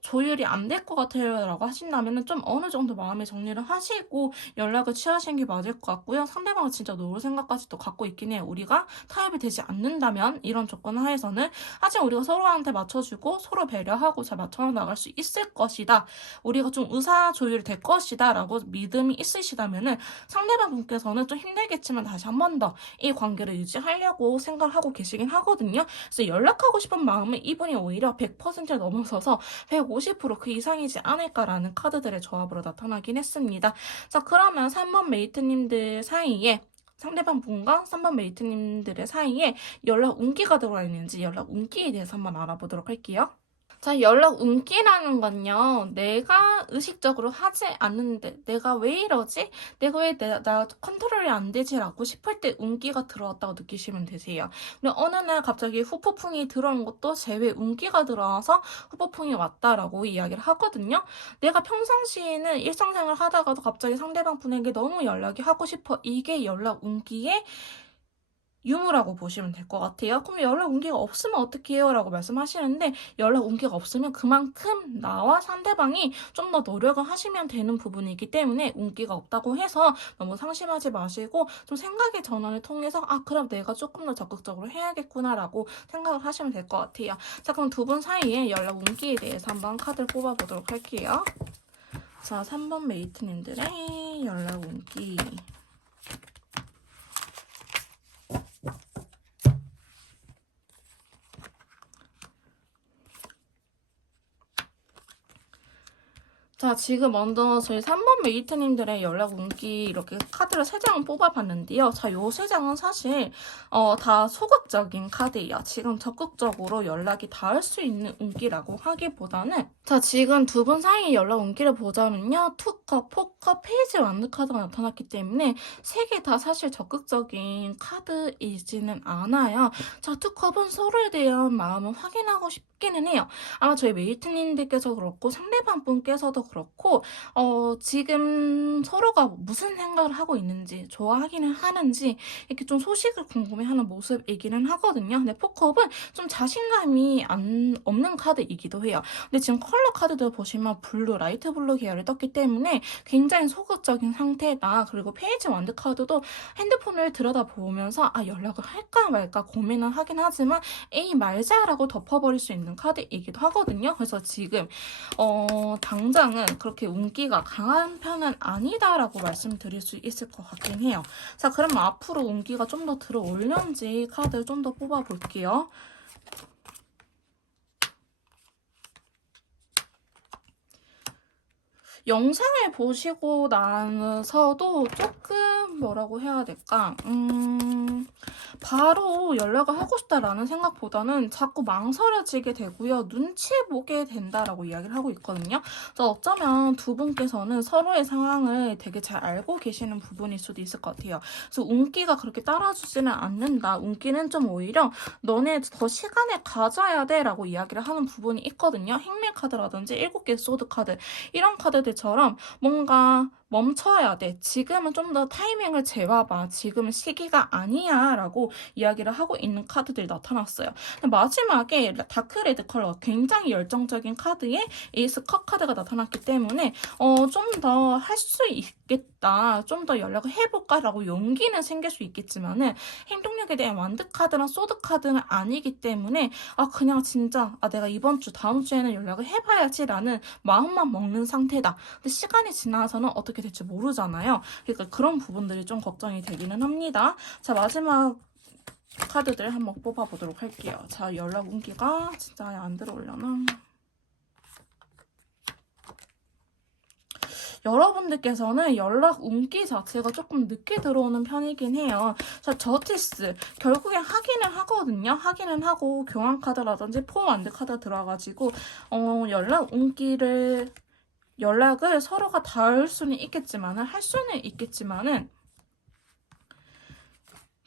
조율이 안 될 것 같아요 라고 하신다면 좀 어느 정도 마음의 정리를 하시고 연락을 취하시는 게 맞을 것 같고요. 상대방은 진짜 놓을 생각까지도 갖고 있긴 해요. 우리가 타협이 되지 않는다면 이런 조건 하에서는 하지만 우리가 서로한테 맞춰주고 서로 배려하고 잘 맞춰 나갈 수 있을 것이다. 우리가 좀 의사 조율이 될 것이다 라고 믿음이 있으시다면은 상대방 분께서는 좀 힘들겠지만 다시 한 번 더 이 관계를 유지하려고 생각을 하고 계시긴 하거든요. 그래서 연락하고 싶은 마음은 이분이 오히려 100%를 넘어서서 150%그 이상이지 않을까라는 카드들의 조합으로 나타나긴 했습니다. 자, 그러면 3번 메이트님들 사이에 상대방 분과 3번 메이트님들의 사이에 연락 운기가 들어와 있는지 연락 운기에 대해서 한번 알아보도록 할게요. 자, 연락 운기라는 건요, 내가 의식적으로 하지 않는데, 내가 왜 이러지? 내가 왜 나 컨트롤이 안 되지? 라고 싶을 때 운기가 들어왔다고 느끼시면 되세요. 근데 어느 날 갑자기 후폭풍이 들어온 것도 제외 운기가 들어와서 후폭풍이 왔다라고 이야기를 하거든요. 내가 평상시에는 일상생활 하다가도 갑자기 상대방 분에게 너무 연락이 하고 싶어. 이게 연락 운기의 유무라고 보시면 될 것 같아요. 그럼 연락 온기가 없으면 어떡해요? 라고 말씀하시는데 연락 온기가 없으면 그만큼 나와 상대방이 좀 더 노력을 하시면 되는 부분이기 때문에 온기가 없다고 해서 너무 상심하지 마시고 좀 생각의 전환을 통해서 그럼 내가 조금 더 적극적으로 해야겠구나 라고 생각을 하시면 될 것 같아요. 자, 그럼 두 분 사이에 연락 온기에 대해서 한번 카드를 뽑아보도록 할게요. 자, 3번 메이트님들의 연락 온기. 자, 지금 먼저 저희 3번 메이트님들의 연락 운기 이렇게 카드를 3장을 뽑아봤는데요. 자, 요 3장은 사실 다 소극적인 카드예요. 지금 적극적으로 연락이 닿을 수 있는 운기라고 하기보다는 자, 지금 두 분 사이의 연락 운기를 보자면요. 투컵, 포컵, 페이지 완드 카드가 나타났기 때문에 3개 다 사실 적극적인 카드이지는 않아요. 자, 투컵은 서로에 대한 마음을 확인하고 싶기는 해요. 아마 저희 메이트님들께서 그렇고 상대방 분께서도 그렇고 지금 서로가 무슨 생각을 하고 있는지 좋아하기는 하는지 이렇게 좀 소식을 궁금해하는 모습이기는 하거든요. 근데 포컵은 좀 자신감이 없는 카드이기도 해요. 근데 지금 컬러 카드들 보시면 블루, 라이트 블루 계열이 떴기 때문에 굉장히 소극적인 상태다. 그리고 페이지 완드 카드도 핸드폰을 들여다보면서 연락을 할까 말까 고민을 하긴 하지만 에이 말자라고 덮어버릴 수 있는 카드이기도 하거든요. 그래서 지금 당장은 그렇게 운기가 강한 편은 아니다라고 말씀드릴 수 있을 것 같긴 해요. 자, 그러면 앞으로 운기가 좀 더 들어올련지 카드 좀 더 뽑아볼게요. 영상을 보시고 나서도 조금 뭐라고 해야 될까? 바로 연락을 하고 싶다라는 생각보다는 자꾸 망설여지게 되고요. 눈치 보게 된다라고 이야기를 하고 있거든요. 그래서 어쩌면 두 분께서는 서로의 상황을 되게 잘 알고 계시는 부분일 수도 있을 것 같아요. 그래서 운기가 그렇게 따라주지는 않는다. 운기는 좀 오히려 너네 더 시간을 가져야 돼 라고 이야기를 하는 부분이 있거든요. 행밀 카드라든지 7개 소드 카드 이런 카드들처럼 뭔가 멈춰야 돼. 지금은 좀 더 타이밍을 재봐봐. 지금은 시기가 아니야 라고 이야기를 하고 있는 카드들이 나타났어요. 마지막에 다크레드 컬러 굉장히 열정적인 카드에 에이스 컵 카드가 나타났기 때문에 좀 더 할 수 있겠다. 좀 더 연락을 해볼까 라고 용기는 생길 수 있겠지만은 행동력에 대한 완드 카드랑 소드 카드는 아니기 때문에 그냥 진짜 내가 이번 주 다음 주에는 연락을 해봐야지 라는 마음만 먹는 상태다. 근데 시간이 지나서는 어떻게 될지 모르잖아요. 그러니까 그런 부분들이 좀 걱정이 되기는 합니다. 자, 마지막 카드들 한번 뽑아보도록 할게요. 자, 연락 운기가 진짜 안 들어오려나? 여러분들께서는 연락 운기 자체가 조금 늦게 들어오는 편이긴 해요. 자, 저티스 결국엔 확인을 하거든요. 확인을 하고 교환 카드라든지 폼 완드 카드 들어와가지고 연락을 서로가 닿을 수는 있겠지만은 할 수는 있겠지만은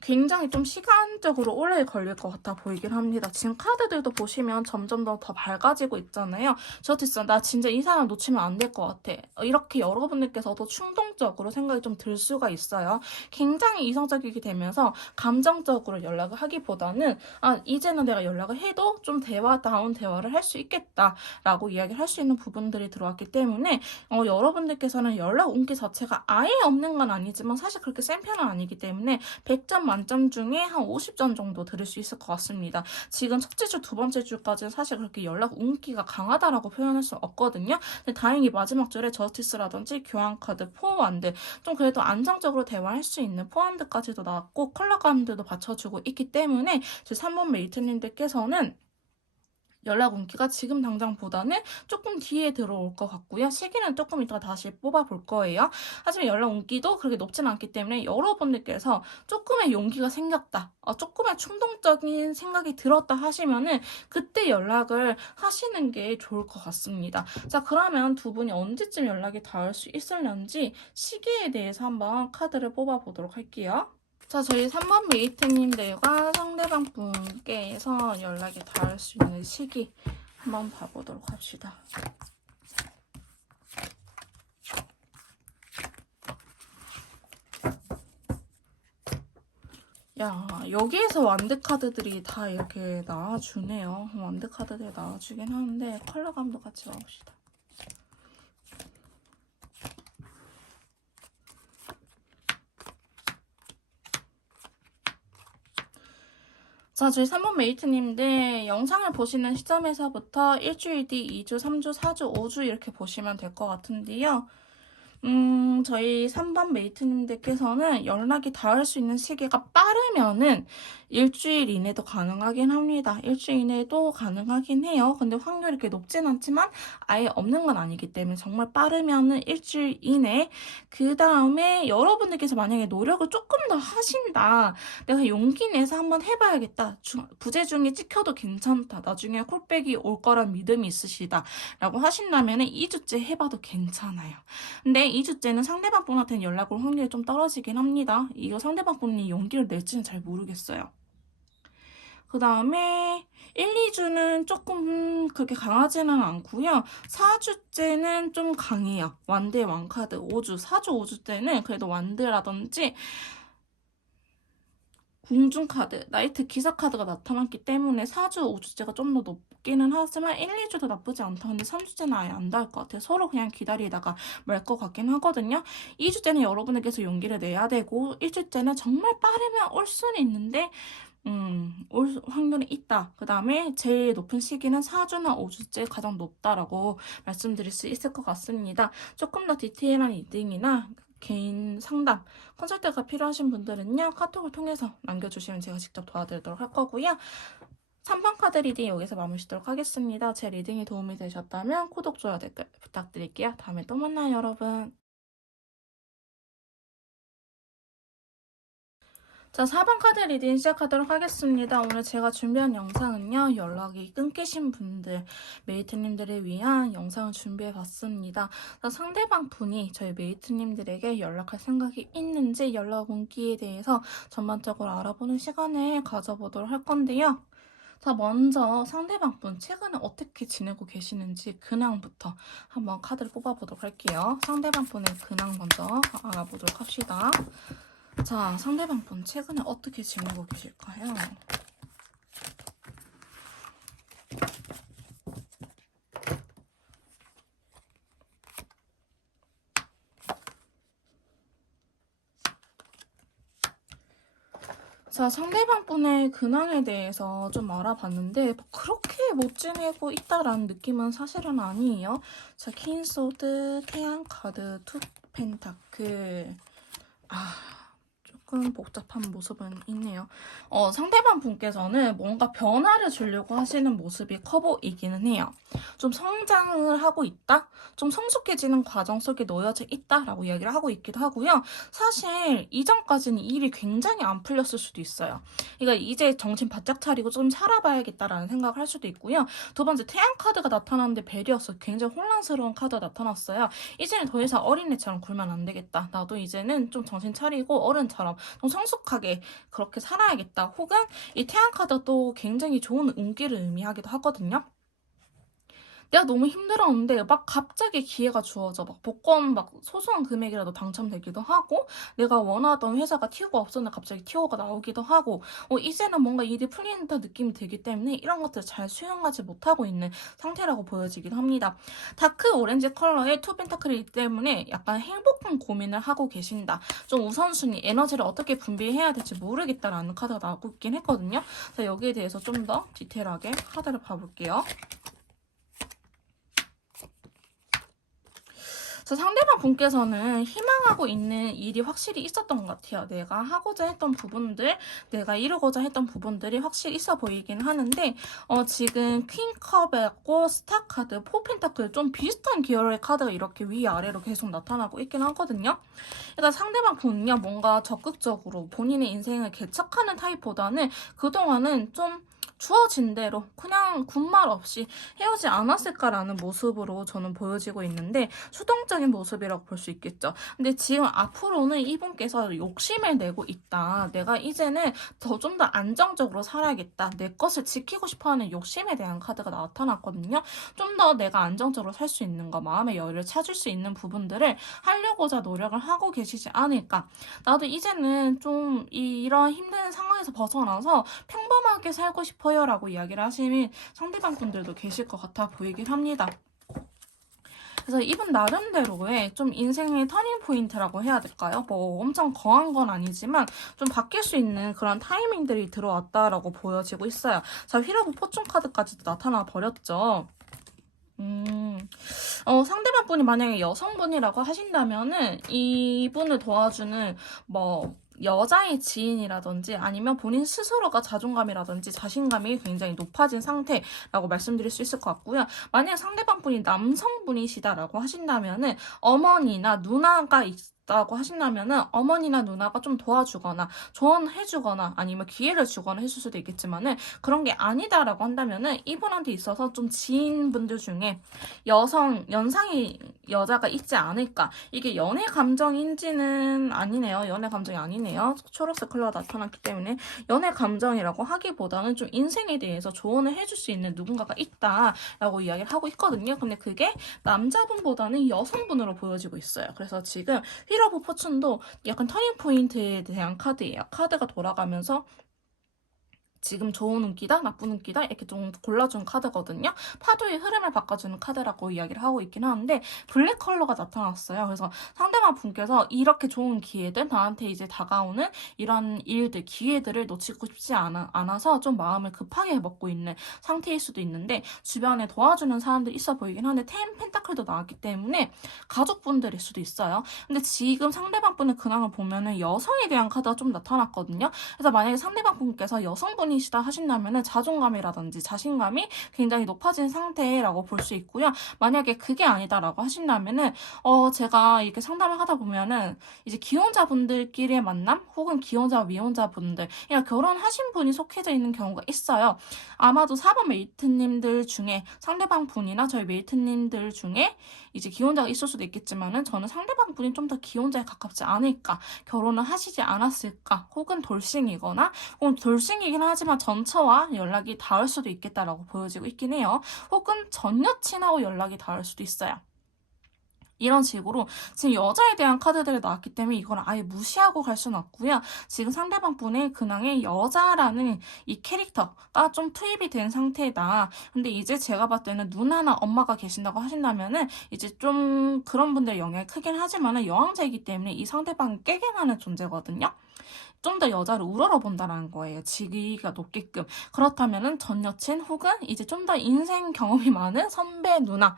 굉장히 좀 시간적으로 오래 걸릴 것 같아 보이긴 합니다. 지금 카드들도 보시면 점점 더 밝아지고 있잖아요. 저티스, 나 진짜 이 사람 놓치면 안 될 것 같아. 이렇게 여러분들께서도 충동적으로 생각이 좀 들 수가 있어요. 굉장히 이성적이게 되면서 감정적으로 연락을 하기보다는 이제는 내가 연락을 해도 좀 대화다운 대화를 할 수 있겠다라고 이야기를 할 수 있는 부분들이 들어왔기 때문에 여러분들께서는 연락 온기 자체가 아예 없는 건 아니지만 사실 그렇게 센 편은 아니기 때문에 100점 만점 중에 한 50점 정도 들을 수 있을 것 같습니다. 지금 첫째 주, 두 번째 주까지는 사실 그렇게 연락 운기가 강하다라고 표현할 수 없거든요. 근데 다행히 마지막 줄에 저스티스라든지 교환카드, 포원드, 좀 그래도 안정적으로 대화할 수 있는 포원드까지도 나왔고 컬러감들도 받쳐주고 있기 때문에 제 3번 메이트님들께서는 연락 온기가 지금 당장보다는 조금 뒤에 들어올 것 같고요. 시기는 조금 이따가 다시 뽑아볼 거예요. 하지만 연락 온기도 그렇게 높지는 않기 때문에 여러분들께서 조금의 용기가 생겼다, 조금의 충동적인 생각이 들었다 하시면은 그때 연락을 하시는 게 좋을 것 같습니다. 자, 그러면 두 분이 언제쯤 연락이 닿을 수 있을런지 시기에 대해서 한번 카드를 뽑아보도록 할게요. 자, 저희 3번 메이트님들과 상대방 분께서 연락이 닿을 수 있는 시기 한번 봐보도록 합시다. 야, 여기에서 완드 카드들이 다 이렇게 나와주네요. 완드 카드들이 나와주긴 하는데 컬러감도 같이 봐봅시다. 자, 저희 3번 메이트님들 영상을 보시는 시점에서부터 일주일 뒤, 2주, 3주, 4주, 5주 이렇게 보시면 될 것 같은데요. 저희 3번 메이트님들께서는 연락이 닿을 수 있는 시기가 빠르면은 일주일 이내도 가능하긴 합니다. 일주일 이내도 가능하긴 해요. 근데 확률이 그렇게 높진 않지만 아예 없는 건 아니기 때문에 정말 빠르면은 일주일 이내. 그 다음에 여러분들께서 만약에 노력을 조금 더 하신다, 내가 용기 내서 한번 해봐야겠다, 부재중에 찍혀도 괜찮다, 나중에 콜백이 올 거란 믿음이 있으시다 라고 하신다면은 2주째 해봐도 괜찮아요. 근데 2주째는 상대방 분한테는 연락 올 확률이 좀 떨어지긴 합니다. 이거 상대방 분이 용기를 낼지는 잘 모르겠어요. 그 다음에 1, 2주는 조금 그렇게 강하지는 않고요. 4주째는 좀 강해요. 완드 왕카드 5주, 4주, 5주 때는 그래도 완드라든지 궁중카드, 나이트 기사카드가 나타났기 때문에 4주, 5주째가 좀 더 높기는 하지만 1, 2주도 나쁘지 않다. 근데 3주째는 아예 안 닿을 것 같아요. 서로 그냥 기다리다가 말 것 같긴 하거든요. 2주째는 여러분들께서 용기를 내야 되고 1주째는 정말 빠르면 올 수는 있는데 올 확률이 있다. 그 다음에 제일 높은 시기는 4주나 5주째 가장 높다라고 말씀드릴 수 있을 것 같습니다. 조금 더 디테일한 리딩이나 개인 상담, 컨설트가 필요하신 분들은요, 카톡을 통해서 남겨주시면 제가 직접 도와드리도록 할 거고요. 3번 카드 리딩 여기서 마무리 짓도록 하겠습니다. 제 리딩이 도움이 되셨다면 구독, 좋아요, 댓글 부탁드릴게요. 다음에 또 만나요, 여러분. 자, 4번 카드 리딩 시작하도록 하겠습니다. 오늘 제가 준비한 영상은요, 연락이 끊기신 분들, 메이트님들을 위한 영상을 준비해봤습니다. 상대방 분이 저희 메이트님들에게 연락할 생각이 있는지 연락 온기에 대해서 전반적으로 알아보는 시간을 가져보도록 할 건데요. 자, 먼저 상대방 분 최근에 어떻게 지내고 계시는지 근황부터 한번 카드를 뽑아보도록 할게요. 상대방 분의 근황 먼저 알아보도록 합시다. 자, 상대방 분 최근에 어떻게 지내고 계실까요? 자, 상대방 분의 근황에 대해서 좀 알아봤는데 그렇게 못 지내고 있다라는 느낌은 사실은 아니에요. 자, 퀸소드, 태양카드, 투 펜타클. 조금 복잡한 모습은 있네요. 상대방 분께서는 뭔가 변화를 주려고 하시는 모습이 커 보이기는 해요. 좀 성장을 하고 있다? 좀 성숙해지는 과정 속에 놓여져 있다라고 이야기를 하고 있기도 하고요. 사실 이전까지는 일이 굉장히 안 풀렸을 수도 있어요. 그러니까 이제 정신 바짝 차리고 좀 살아봐야겠다라는 생각을 할 수도 있고요. 두 번째, 태양 카드가 나타났는데 벨이었어. 굉장히 혼란스러운 카드가 나타났어요. 이제는 더 이상 어린애처럼 굴면 안 되겠다. 나도 이제는 좀 정신 차리고 어른처럼 좀 성숙하게 그렇게 살아야겠다. 혹은 이 태양 카드도 굉장히 좋은 운기를 의미하기도 하거든요. 내가 너무 힘들었는데 막 갑자기 기회가 주어져. 막 복권 막 소소한 금액이라도 당첨되기도 하고 내가 원하던 회사가 티오가 없었는데 갑자기 티오가 나오기도 하고 이제는 뭔가 일이 풀리는 듯한 느낌이 들기 때문에 이런 것들을 잘 수용하지 못하고 있는 상태라고 보여지기도 합니다. 다크 오렌지 컬러의 투 펜타클이기 때문에 약간 행복한 고민을 하고 계신다. 좀 우선순위, 에너지를 어떻게 분배해야 될지 모르겠다라는 카드가 나오고 있긴 했거든요. 자, 여기에 대해서 좀 더 디테일하게 카드를 봐볼게요. 상대방 분께서는 희망하고 있는 일이 확실히 있었던 것 같아요. 내가 하고자 했던 부분들, 내가 이루고자 했던 부분들이 확실히 있어 보이긴 하는데 지금 퀸컵하고 스타카드, 포펜타클 좀 비슷한 계열의 카드가 이렇게 위아래로 계속 나타나고 있긴 하거든요. 그러니까 상대방 분은요, 뭔가 적극적으로 본인의 인생을 개척하는 타입보다는 그동안은 좀 주어진 대로 그냥 군말 없이 헤어지 않았을까라는 모습으로 저는 보여지고 있는데 수동적인 모습이라고 볼 수 있겠죠. 근데 지금 앞으로는 이분께서 욕심을 내고 있다. 내가 이제는 좀 더 안정적으로 살아야겠다. 내 것을 지키고 싶어하는 욕심에 대한 카드가 나타났거든요. 좀 더 내가 안정적으로 살 수 있는 거, 마음의 여유를 찾을 수 있는 부분들을 하려고자 노력을 하고 계시지 않을까. 나도 이제는 좀 이런 힘든 상황에서 벗어나서 평범하게 살고 싶어요 라고 이야기를 하시는 상대방 분들도 계실 것 같아 보이긴 합니다. 그래서 이분 나름대로의 좀 인생의 터닝 포인트라고 해야 될까요? 뭐 엄청 거한 건 아니지만 좀 바뀔 수 있는 그런 타이밍들이 들어왔다라고 보여지고 있어요. 자, 휠 오브 포춘 카드까지도 나타나 버렸죠. 상대방 분이 만약에 여성분이라고 하신다면은 이분을 도와주는 뭐 여자의 지인이라든지 아니면 본인 스스로가 자존감이라든지 자신감이 굉장히 높아진 상태라고 말씀드릴 수 있을 것 같고요. 만약에 상대방 분이 남성분이시다라고 하신다면은 어머니나 누나가 있다고 하신다면은 어머니나 누나가 좀 도와주거나 조언해주거나 아니면 기회를 주거나 해줄 수도 있겠지만은 그런 게 아니다라고 한다면은 이분한테 있어서 좀 지인분들 중에 연상의 여자가 있지 않을까. 이게 연애 감정인지는 아니네요. 연애 감정이 아니네요. 초록색 컬러가 나타났기 때문에 연애 감정이라고 하기보다는 좀 인생에 대해서 조언을 해줄 수 있는 누군가가 있다라고 이야기를 하고 있거든요. 근데 그게 남자분보다는 여성분으로 보여지고 있어요. 그래서 지금 휠 오브 포춘도 약간 터닝 포인트에 대한 카드예요. 카드가 돌아가면서 지금 좋은 운기다, 나쁜 운기다 이렇게 좀 골라준 카드거든요. 파도의 흐름을 바꿔주는 카드라고 이야기를 하고 있긴 하는데 블랙 컬러가 나타났어요. 그래서 상대방 분께서 이렇게 좋은 기회들, 나한테 이제 다가오는 이런 일들, 기회들을 놓치고 싶지 않아서 좀 마음을 급하게 먹고 있는 상태일 수도 있는데 주변에 도와주는 사람들이 있어 보이긴 하는데 텐 펜타클도 나왔기 때문에 가족분들일 수도 있어요. 근데 지금 상대방 분의 근황을 보면은 여성에 대한 카드가 좀 나타났거든요. 그래서 만약에 상대방 분께서 여성분이시다 하신다면은 자존감이라든지 자신감이 굉장히 높아진 상태라고 볼 수 있고요. 만약에 그게 아니다라고 하신다면은 제가 이렇게 상담을 하다 보면은 이제 기혼자분들끼리의 만남 혹은 기혼자 미혼자분들 그냥 결혼하신 분이 속해져 있는 경우가 있어요. 아마도 4번 메이트님들 중에 상대방 분이나 저희 메이트님들 중에 이제 기혼자가 있을 수도 있겠지만은 저는 상대방 분이 좀 더 기혼자에 가깝지 않을까, 결혼을 하시지 않았을까, 혹은 돌싱이거나 혹은 돌싱이긴 하지만 전처와 연락이 닿을 수도 있겠다라고 보여지고 있긴 해요. 혹은 전 여친하고 연락이 닿을 수도 있어요. 이런 식으로 지금 여자에 대한 카드들이 나왔기 때문에 이걸 아예 무시하고 갈 수는 없고요. 지금 상대방 분의 근황에 여자라는 이 캐릭터가 좀 투입이 된 상태다. 근데 이제 제가 봤을 때는 누나나 엄마가 계신다고 하신다면은 이제 좀 그런 분들의 영향이 크긴 하지만은 여왕자이기 때문에 이 상대방이 깨갱하는 존재거든요. 좀 더 여자를 우러러본다는 거예요. 지위가 높게끔. 그렇다면은 전 여친 혹은 이제 좀 더 인생 경험이 많은 선배 누나,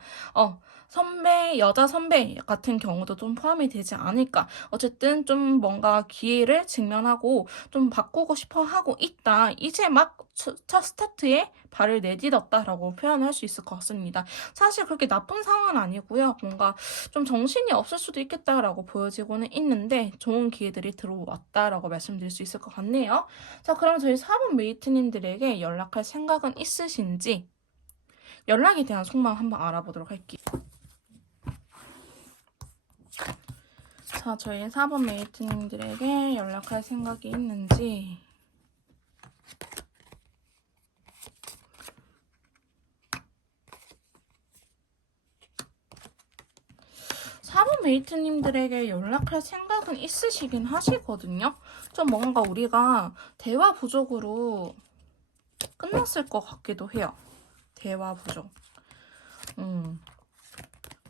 여자 선배 같은 경우도 좀 포함이 되지 않을까. 어쨌든 좀 뭔가 기회를 직면하고 좀 바꾸고 싶어 하고 있다. 이제 막 첫 스타트에 발을 내딛었다라고 표현할 수 있을 것 같습니다. 사실 그렇게 나쁜 상황은 아니고요. 뭔가 좀 정신이 없을 수도 있겠다라고 보여지고는 있는데 좋은 기회들이 들어왔다라고 말씀드릴 수 있을 것 같네요. 자, 그럼 저희 4번 메이트님들에게 연락할 생각은 있으신지 연락에 대한 속마음 한번 알아보도록 할게요. 자, 저희 4번 메이트님들에게 연락할 생각이 있는지. 메이트님들에게 연락할 생각은 있으시긴 하시거든요. 좀 뭔가 우리가 대화 부족으로 끝났을 것 같기도 해요. 대화 부족.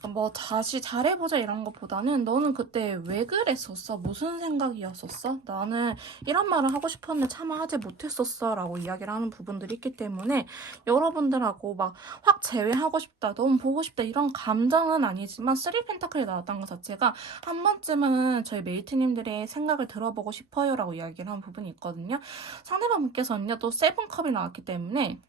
뭐 다시 잘해보자 이런 것보다는 너는 그때 왜 그랬었어? 무슨 생각이었었어? 나는 이런 말을 하고 싶었는데 차마 하지 못했었어 라고 이야기를 하는 부분들이 있기 때문에 여러분들하고 막 확 재회하고 싶다, 너무 보고 싶다 이런 감정은 아니지만 3펜타클이 나왔다는 것 자체가 한 번쯤은 저희 메이트님들의 생각을 들어보고 싶어요 라고 이야기를 한 부분이 있거든요. 상대방 분께서는요 또 세븐컵이 나왔기 때문에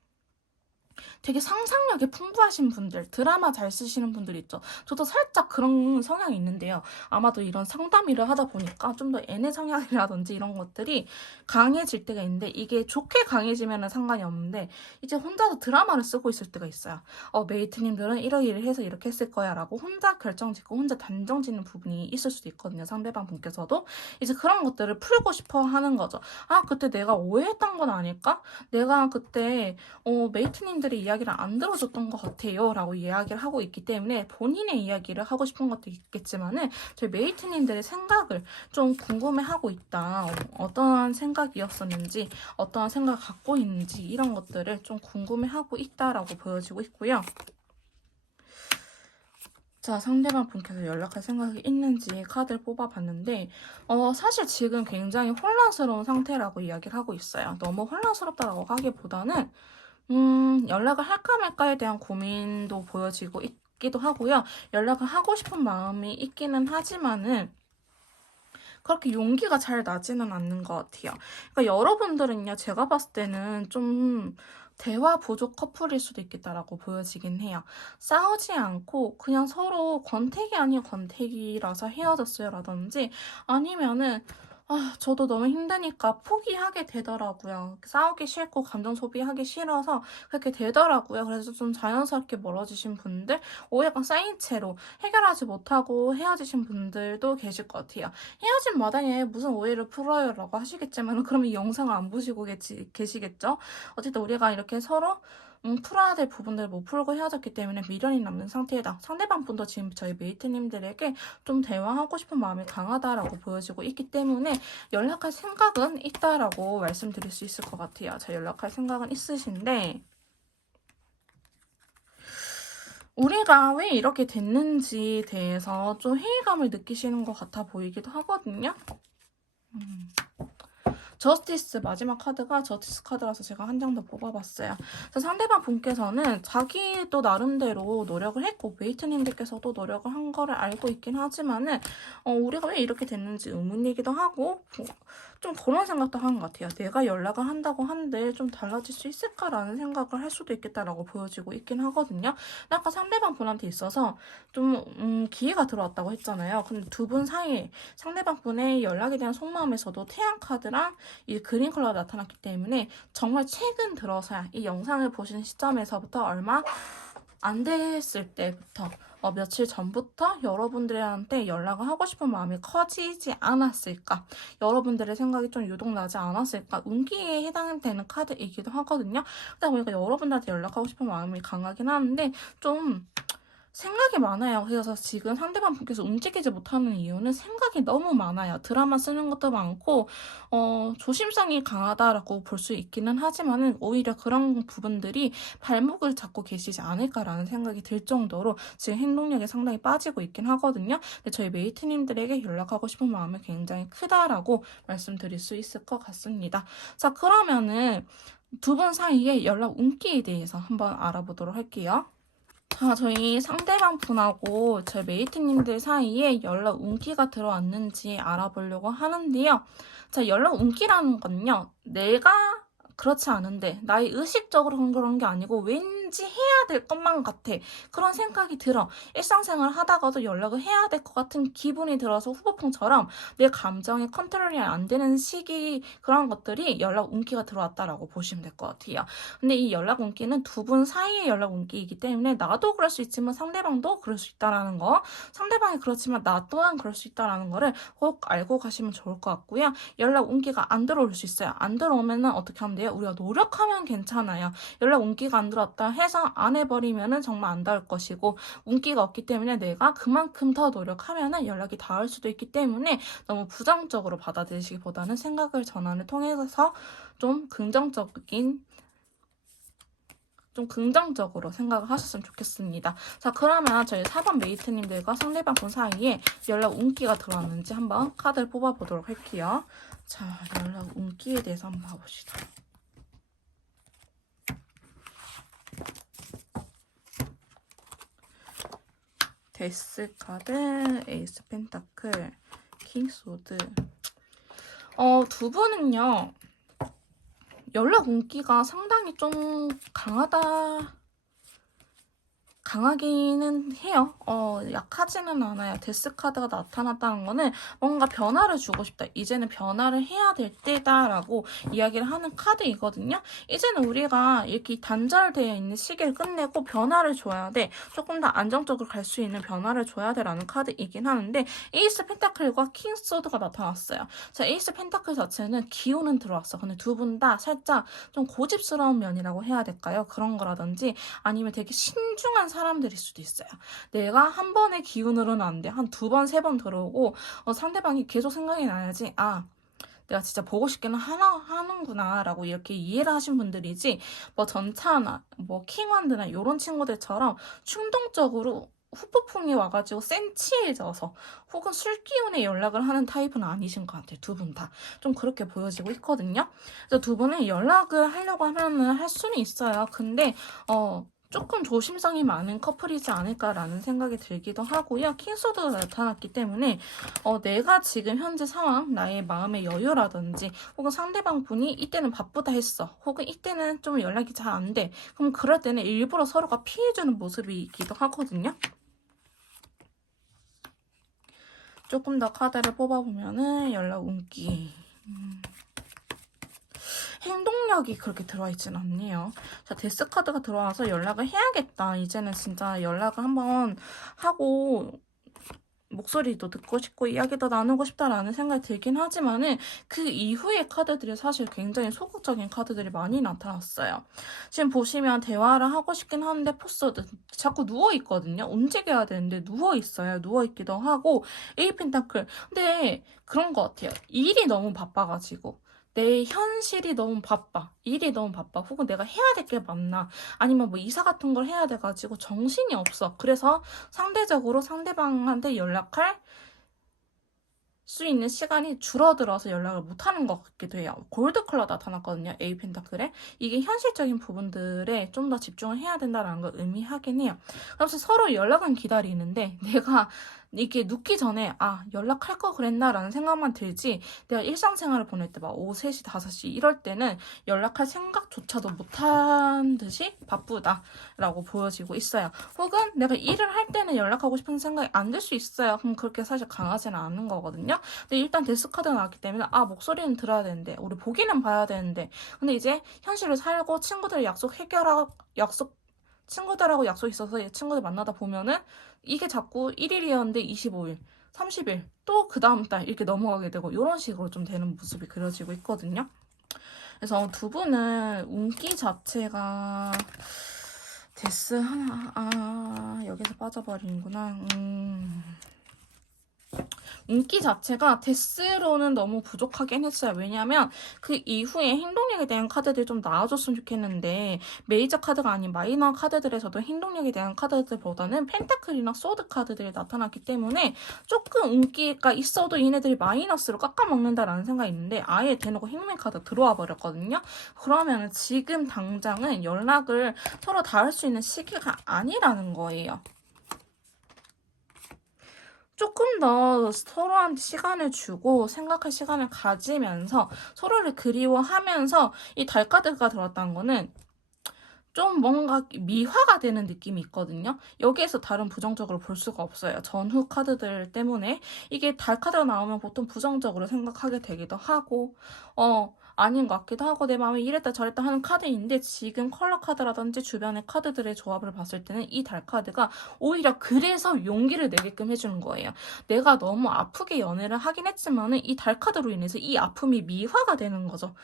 되게 상상력이 풍부하신 분들, 드라마 잘 쓰시는 분들 있죠. 저도 살짝 그런 성향이 있는데요. 아마도 이런 상담 일을 하다 보니까 좀 더 N의 성향이라든지 이런 것들이 강해질 때가 있는데 이게 좋게 강해지면 상관이 없는데 이제 혼자서 드라마를 쓰고 있을 때가 있어요. 메이트님들은 이러이러 해서 이렇게 했을 거야 라고 혼자 결정짓고 혼자 단정짓는 부분이 있을 수도 있거든요. 상대방 분께서도. 이제 그런 것들을 풀고 싶어 하는 거죠. 아, 그때 내가 오해했던 건 아닐까? 내가 그때 메이트님들의 이야기를 안 들어줬던 것 같아요 라고 이야기를 하고 있기 때문에 본인의 이야기를 하고 싶은 것도 있겠지만은 저희 메이트님들의 생각을 좀 궁금해하고 있다. 어떠한 생각이었었는지 어떠한 생각을 갖고 있는지 이런 것들을 좀 궁금해하고 있다라고 보여지고 있고요. 자, 상대방 분께서 연락할 생각이 있는지 카드를 뽑아봤는데 사실 지금 굉장히 혼란스러운 상태라고 이야기를 하고 있어요. 너무 혼란스럽다라고 하기보다는 연락을 할까 말까에 대한 고민도 보여지고 있기도 하고요. 연락을 하고 싶은 마음이 있기는 하지만은 그렇게 용기가 잘 나지는 않는 것 같아요. 그러니까 여러분들은요, 제가 봤을 때는 좀 대화 부족 커플일 수도 있겠다라고 보여지긴 해요. 싸우지 않고 그냥 서로 권태기 아닌 권태기라서 헤어졌어요 라든지 아니면은 저도 너무 힘드니까 포기하게 되더라고요. 싸우기 싫고 감정 소비하기 싫어서 그렇게 되더라고요. 그래서 좀 자연스럽게 멀어지신 분들, 오해가 쌓인 채로 해결하지 못하고 헤어지신 분들도 계실 것 같아요. 헤어진 마당에 무슨 오해를 풀어요 라고 하시겠지만 그럼 이 영상을 안 보시고 계시겠죠? 어쨌든 우리가 이렇게 서로 풀어야 될 부분들을 못 풀고 헤어졌기 때문에 미련이 남는 상태다. 상대방 분도 지금 저희 메이트님들에게 좀 대화하고 싶은 마음이 강하다라고 보여지고 있기 때문에 연락할 생각은 있다라고 말씀드릴 수 있을 것 같아요. 자, 연락할 생각은 있으신데 우리가 왜 이렇게 됐는지에 대해서 좀 회의감을 느끼시는 것 같아 보이기도 하거든요. 저스티스 마지막 카드가 저스티스 카드라서 제가 한 장 더 뽑아봤어요. 그래서 상대방 분께서는 자기도 나름대로 노력을 했고 메이트님들께서도 노력을 한 거를 알고 있긴 하지만은 우리가 왜 이렇게 됐는지 의문이기도 하고 좀 그런 생각도 하는 것 같아요. 내가 연락을 한다고 한들 좀 달라질 수 있을까라는 생각을 할 수도 있겠다라고 보여지고 있긴 하거든요. 아까 상대방 분한테 있어서 좀 기회가 들어왔다고 했잖아요. 근데 두 분 사이에 상대방 분의 연락에 대한 속마음에서도 태양 카드랑 이 그린 컬러가 나타났기 때문에 정말 최근 들어서야 이 영상을 보시는 시점에서부터 얼마 안 됐을 때부터 며칠 전부터 여러분들한테 연락을 하고 싶은 마음이 커지지 않았을까? 여러분들의 생각이 좀 유독나지 않았을까? 운기에 해당되는 카드이기도 하거든요. 그러다 보니까 여러분들한테 연락하고 싶은 마음이 강하긴 하는데 좀 생각이 많아요. 그래서 지금 상대방 분께서 움직이지 못하는 이유는 생각이 너무 많아요. 드라마 쓰는 것도 많고 조심성이 강하다라고 볼 수 있기는 하지만은 오히려 그런 부분들이 발목을 잡고 계시지 않을까라는 생각이 들 정도로 지금 행동력이 상당히 빠지고 있긴 하거든요. 근데 저희 메이트님들에게 연락하고 싶은 마음이 굉장히 크다라고 말씀드릴 수 있을 것 같습니다. 자, 그러면은 두 분 사이의 연락 운기에 대해서 한번 알아보도록 할게요. 자, 저희 상대방 분하고 저희 메이트님들 사이에 연락 운기가 들어왔는지 알아보려고 하는데요. 자, 연락 운기라는 건요. 내가 그렇지 않은데 나의 의식적으로 그런 게 아니고 왠지 해야 될 것만 같아. 그런 생각이 들어. 일상생활 하다가도 연락을 해야 될 것 같은 기분이 들어서 후보풍처럼 내 감정이 컨트롤이 안 되는 시기 그런 것들이 연락 운기가 들어왔다라고 보시면 될 것 같아요. 근데 이 연락 운기는 두 분 사이의 연락 운기이기 때문에 나도 그럴 수 있지만 상대방도 그럴 수 있다라는 거, 상대방이 그렇지만 나 또한 그럴 수 있다라는 거를 꼭 알고 가시면 좋을 것 같고요. 연락 온기가 안 들어올 수 있어요. 안 들어오면은 어떻게 하면 돼요? 우리가 노력하면 괜찮아요. 연락 온기가 안 들어왔다 해서 안 해버리면은 정말 안 닿을 것이고, 운기가 없기 때문에 내가 그만큼 더 노력하면은 연락이 닿을 수도 있기 때문에 너무 부정적으로 받아들이시기보다는 생각을 전환을 통해서 좀 긍정적으로 생각을 하셨으면 좋겠습니다. 자, 그러면 저희 4번 메이트님들과 상대방 분 사이에 연락 운기가 들어왔는지 한번 카드를 뽑아보도록 할게요. 자, 연락 운기에 대해서 한번 봐봅시다. 데스 카드, 에이스 펜타클, 킹 소드. 두 분은요, 연락 운기가 상당히 좀 강하기는 해요. 약하지는 않아요. 데스 카드가 나타났다는 거는 뭔가 변화를 주고 싶다. 이제는 변화를 해야 될 때다라고 이야기를 하는 카드이거든요. 이제는 우리가 이렇게 단절되어 있는 시기를 끝내고 변화를 줘야 돼. 조금 더 안정적으로 갈 수 있는 변화를 줘야 돼라는 카드이긴 하는데 에이스 펜타클과 킹 소드가 나타났어요. 자, 에이스 펜타클 자체는 기운은 들어왔어. 근데 두 분 다 살짝 좀 고집스러운 면이라고 해야 될까요? 그런 거라든지 아니면 되게 신중한 사람들일 수도 있어요. 내가 한 번의 기운으로는 안 돼. 한 두 번, 세 번 들어오고 상대방이 계속 생각이 나야지. 아, 내가 진짜 보고 싶기는 하는구나 라고 이렇게 이해를 하신 분들이지 뭐 전차나 뭐 킹원드나 이런 친구들처럼 충동적으로 후폭풍이 와가지고 센치해져서 혹은 술기운에 연락을 하는 타입은 아니신 것 같아요. 두 분 다. 좀 그렇게 보여지고 있거든요. 그래서 두 분은 연락을 하려고 하면은 할 수는 있어요. 근데 조금 조심성이 많은 커플이지 않을까라는 생각이 들기도 하고요. 킹소드가 나타났기 때문에 내가 지금 현재 상황, 나의 마음의 여유라든지 혹은 상대방 분이 이때는 바쁘다 했어. 혹은 이때는 좀 연락이 잘 안 돼. 그럼 그럴 때는 일부러 서로가 피해주는 모습이기도 하거든요. 조금 더 카드를 뽑아보면은 연락 운기. 행동력이 그렇게 들어와 있진 않네요. 자, 데스 카드가 들어와서 연락을 해야겠다. 이제는 진짜 연락을 한번 하고 목소리도 듣고 싶고 이야기도 나누고 싶다라는 생각이 들긴 하지만은 그 이후의 카드들이 사실 굉장히 소극적인 카드들이 많이 나타났어요. 지금 보시면 대화를 하고 싶긴 하는데 포스드 자꾸 누워있거든요. 움직여야 되는데 누워있어요. 누워있기도 하고 에이 펜타클. 근데 그런 것 같아요. 일이 너무 바빠가지고 내 현실이 너무 바빠. 일이 너무 바빠. 혹은 내가 해야 될 게 많나. 아니면 뭐 이사 같은 걸 해야 돼가지고 정신이 없어. 그래서 상대적으로 상대방한테 연락할 수 있는 시간이 줄어들어서 연락을 못하는 것 같기도 해요. 골드 컬러 나타났거든요. A 펜타클에. 이게 현실적인 부분들에 좀 더 집중을 해야 된다는 걸 의미하긴 해요. 그래서 서로 연락은 기다리는데 내가 이게 눕기 전에 연락할 거 그랬나라는 생각만 들지 내가 일상생활을 보낼 때 막 오후 3시, 5시 이럴 때는 연락할 생각조차도 못한 듯이 바쁘다라고 보여지고 있어요. 혹은 내가 일을 할 때는 연락하고 싶은 생각이 안 들 수 있어요. 그럼 그렇게 사실 강하지는 않은 거거든요. 근데 일단 데스카드가 나왔기 때문에 목소리는 들어야 되는데 우리 보기는 봐야 되는데 근데 이제 현실을 살고 친구들하고 약속 있어서 친구들 만나다 보면은 이게 자꾸 1일이었는데 25일, 30일, 또 그 다음 달 이렇게 넘어가게 되고 이런 식으로 좀 되는 모습이 그려지고 있거든요. 그래서 두 분은 운기 자체가 데스 하나, 여기서 빠져버리는구나. 인기 자체가 데스로는 너무 부족하긴 했어요. 왜냐면 그 이후에 행동력에 대한 카드들이 좀 나와줬으면 좋겠는데 메이저 카드가 아닌 마이너 카드들에서도 행동력에 대한 카드들보다는 펜타클이나 소드 카드들이 나타났기 때문에 조금 인기가 있어도 얘네들이 마이너스로 깎아먹는다라는 생각이 있는데 아예 대놓고 행맨 카드 들어와 버렸거든요. 그러면 지금 당장은 연락을 서로 닿을 수 있는 시기가 아니라는 거예요. 조금 더 서로한테 시간을 주고 생각할 시간을 가지면서 서로를 그리워하면서 이 달 카드가 들어왔다는 거는 좀 뭔가 미화가 되는 느낌이 있거든요. 여기에서 다른 부정적으로 볼 수가 없어요. 전후 카드들 때문에 이게 달 카드가 나오면 보통 부정적으로 생각하게 되기도 하고 아닌 것 같기도 하고 내 마음에 이랬다 저랬다 하는 카드인데 지금 컬러 카드라든지 주변의 카드들의 조합을 봤을 때는 이 달 카드가 오히려 그래서 용기를 내게끔 해주는 거예요. 내가 너무 아프게 연애를 하긴 했지만은 이 달 카드로 인해서 이 아픔이 미화가 되는 거죠.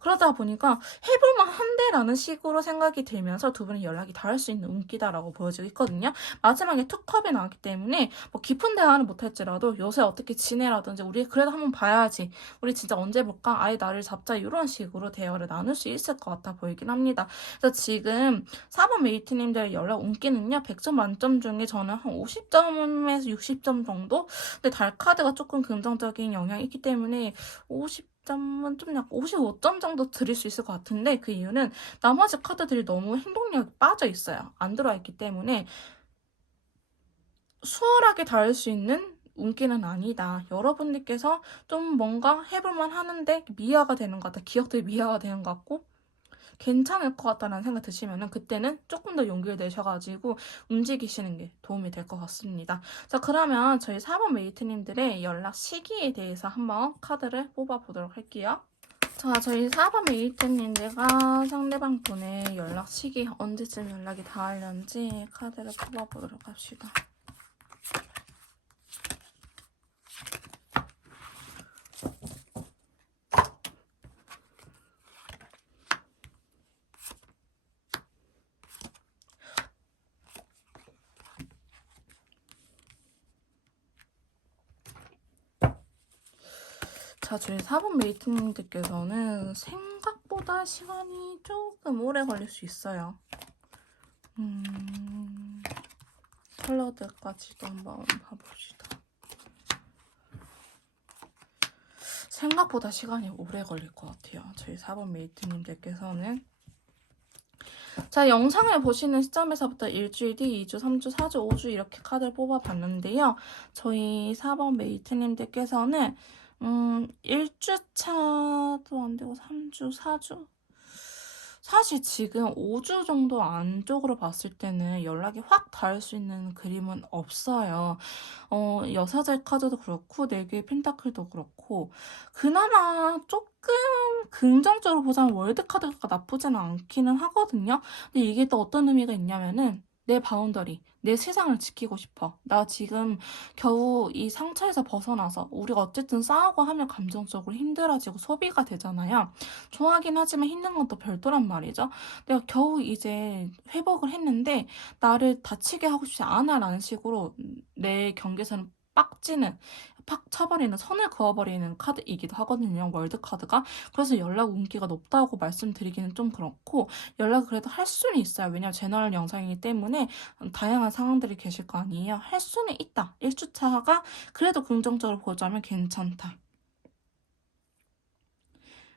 그러다 보니까 해볼만 한데라는 식으로 생각이 들면서 두 분이 연락이 닿을 수 있는 운기다라고 보여지고 있거든요. 마지막에 투컵이 나왔기 때문에 뭐 깊은 대화는 못할지라도 요새 어떻게 지내라든지 우리 그래도 한번 봐야지. 우리 진짜 언제 볼까? 아예 나를 잡자 이런 식으로 대화를 나눌 수 있을 것 같아 보이긴 합니다. 그래서 지금 4번 메이트님들 연락 운기는요. 100점 만점 중에 저는 한 50점에서 60점 정도? 근데 달 카드가 조금 긍정적인 영향이 있기 때문에 50점은 좀 약간 55점 정도 드릴 수 있을 것 같은데 그 이유는 나머지 카드들이 너무 행동력이 빠져 있어요. 안 들어와 있기 때문에 수월하게 닿을 수 있는 운기는 아니다. 여러분들께서 좀 뭔가 해볼만 하는데 미화가 되는 것 같다. 기억들이 미화가 되는 것 같고 괜찮을 것 같다는 생각 드시면은 그때는 조금 더 용기를 내셔가지고 움직이시는 게 도움이 될 것 같습니다. 자, 그러면 저희 4번 메이트님들의 연락 시기에 대해서 한번 카드를 뽑아보도록 할게요. 자, 저희 4번 메이트님들과 상대방 분의 연락 시기 언제쯤 연락이 닿으려는지 카드를 뽑아보도록 합시다. 자, 저희 4번 메이트님들께서는 생각보다 시간이 조금 오래 걸릴 수 있어요. 컬러들까지도 한번 봐봅시다. 생각보다 시간이 오래 걸릴 것 같아요. 저희 4번 메이트님들께서는. 자, 영상을 보시는 시점에서부터 일주일 뒤, 2주, 3주, 4주, 5주 이렇게 카드를 뽑아봤는데요. 저희 4번 메이트님들께서는 1주차도 안 되고 3주, 4주? 사실 지금 5주 정도 안쪽으로 봤을 때는 연락이 확 닿을 수 있는 그림은 없어요. 여사제 카드도 그렇고 4개의 펜타클도 그렇고 그나마 조금 긍정적으로 보자면 월드 카드가 나쁘지는 않기는 하거든요. 근데 이게 또 어떤 의미가 있냐면은 내 바운더리, 내 세상을 지키고 싶어. 나 지금 겨우 이 상처에서 벗어나서 우리가 어쨌든 싸우고 하면 감정적으로 힘들어지고 소비가 되잖아요. 좋아하긴 하지만 힘든 건 또 별도란 말이죠. 내가 겨우 이제 회복을 했는데 나를 다치게 하고 싶지 않아라는 식으로 내 경계선을 빡 찌는 팍 쳐버리는 선을 그어버리는 카드이기도 하거든요. 월드 카드가. 그래서 연락 운기가 높다고 말씀드리기는 좀 그렇고 연락을 그래도 할 수는 있어요. 왜냐면 제너럴 영상이기 때문에 다양한 상황들이 계실 거 아니에요. 할 수는 있다. 1주차가 그래도 긍정적으로 보자면 괜찮다.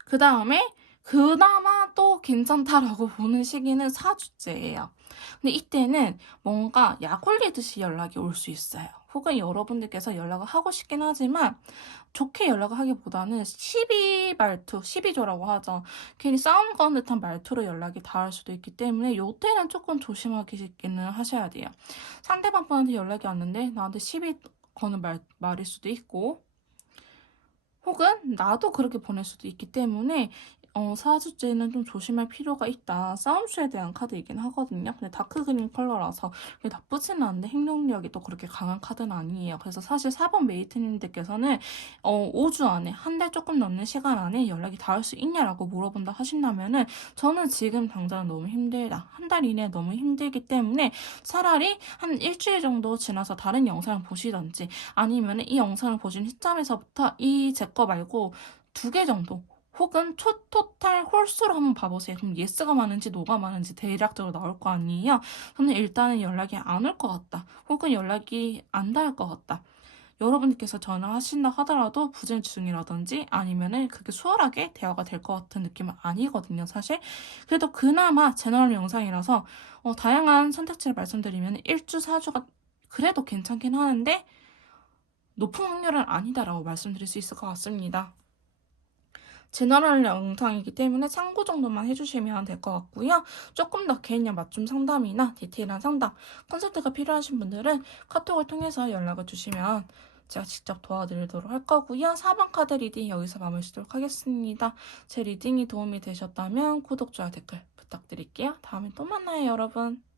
그 다음에 그나마 또 괜찮다라고 보는 시기는 4주째예요. 근데 이때는 뭔가 약 올리듯이 연락이 올 수 있어요. 혹은 여러분들께서 연락을 하고 싶긴 하지만 좋게 연락을 하기보다는 시비 말투, 시비조라고 하죠. 괜히 싸움 거는 듯한 말투로 연락이 닿을 수도 있기 때문에 요때는 조금 조심하기는 하셔야 돼요. 상대방 분한테 연락이 왔는데 나한테 시비 거는 말일 수도 있고 혹은 나도 그렇게 보낼 수도 있기 때문에 4주째는 좀 조심할 필요가 있다. 싸움수에 대한 카드이긴 하거든요. 근데 다크그린 컬러라서 그게 나쁘지는 않은데 행동력이 또 그렇게 강한 카드는 아니에요. 그래서 사실 4번 메이트님들께서는 5주 안에 한 달 조금 넘는 시간 안에 연락이 닿을 수 있냐라고 물어본다 하신다면은 저는 지금 당장 너무 힘들다. 한 달 이내에 너무 힘들기 때문에 차라리 한 일주일 정도 지나서 다른 영상을 보시던지 아니면 이 영상을 보신 시점에서부터 이 제 거 말고 2개 정도 혹은 초토탈 홀수로 한번 봐보세요. 그럼 예스가 많은지 노가 많은지 대략적으로 나올 거 아니에요. 저는 일단은 연락이 안 올 것 같다. 혹은 연락이 안 닿을 것 같다. 여러분께서 전화하신다 하더라도 부재 중이라든지 아니면은 그게 수월하게 대화가 될 것 같은 느낌은 아니거든요, 사실. 그래도 그나마 제너럴 영상이라서 다양한 선택지를 말씀드리면 1주, 4주가 그래도 괜찮긴 하는데 높은 확률은 아니다라고 말씀드릴 수 있을 것 같습니다. 제너럴 영상이기 때문에 참고 정도만 해주시면 될 것 같고요. 조금 더 개인형 맞춤 상담이나 디테일한 상담, 컨설트가 필요하신 분들은 카톡을 통해서 연락을 주시면 제가 직접 도와드리도록 할 거고요. 4번 카드 리딩 여기서 마무리 짓도록 하겠습니다. 제 리딩이 도움이 되셨다면 구독, 좋아요, 댓글 부탁드릴게요. 다음에 또 만나요, 여러분.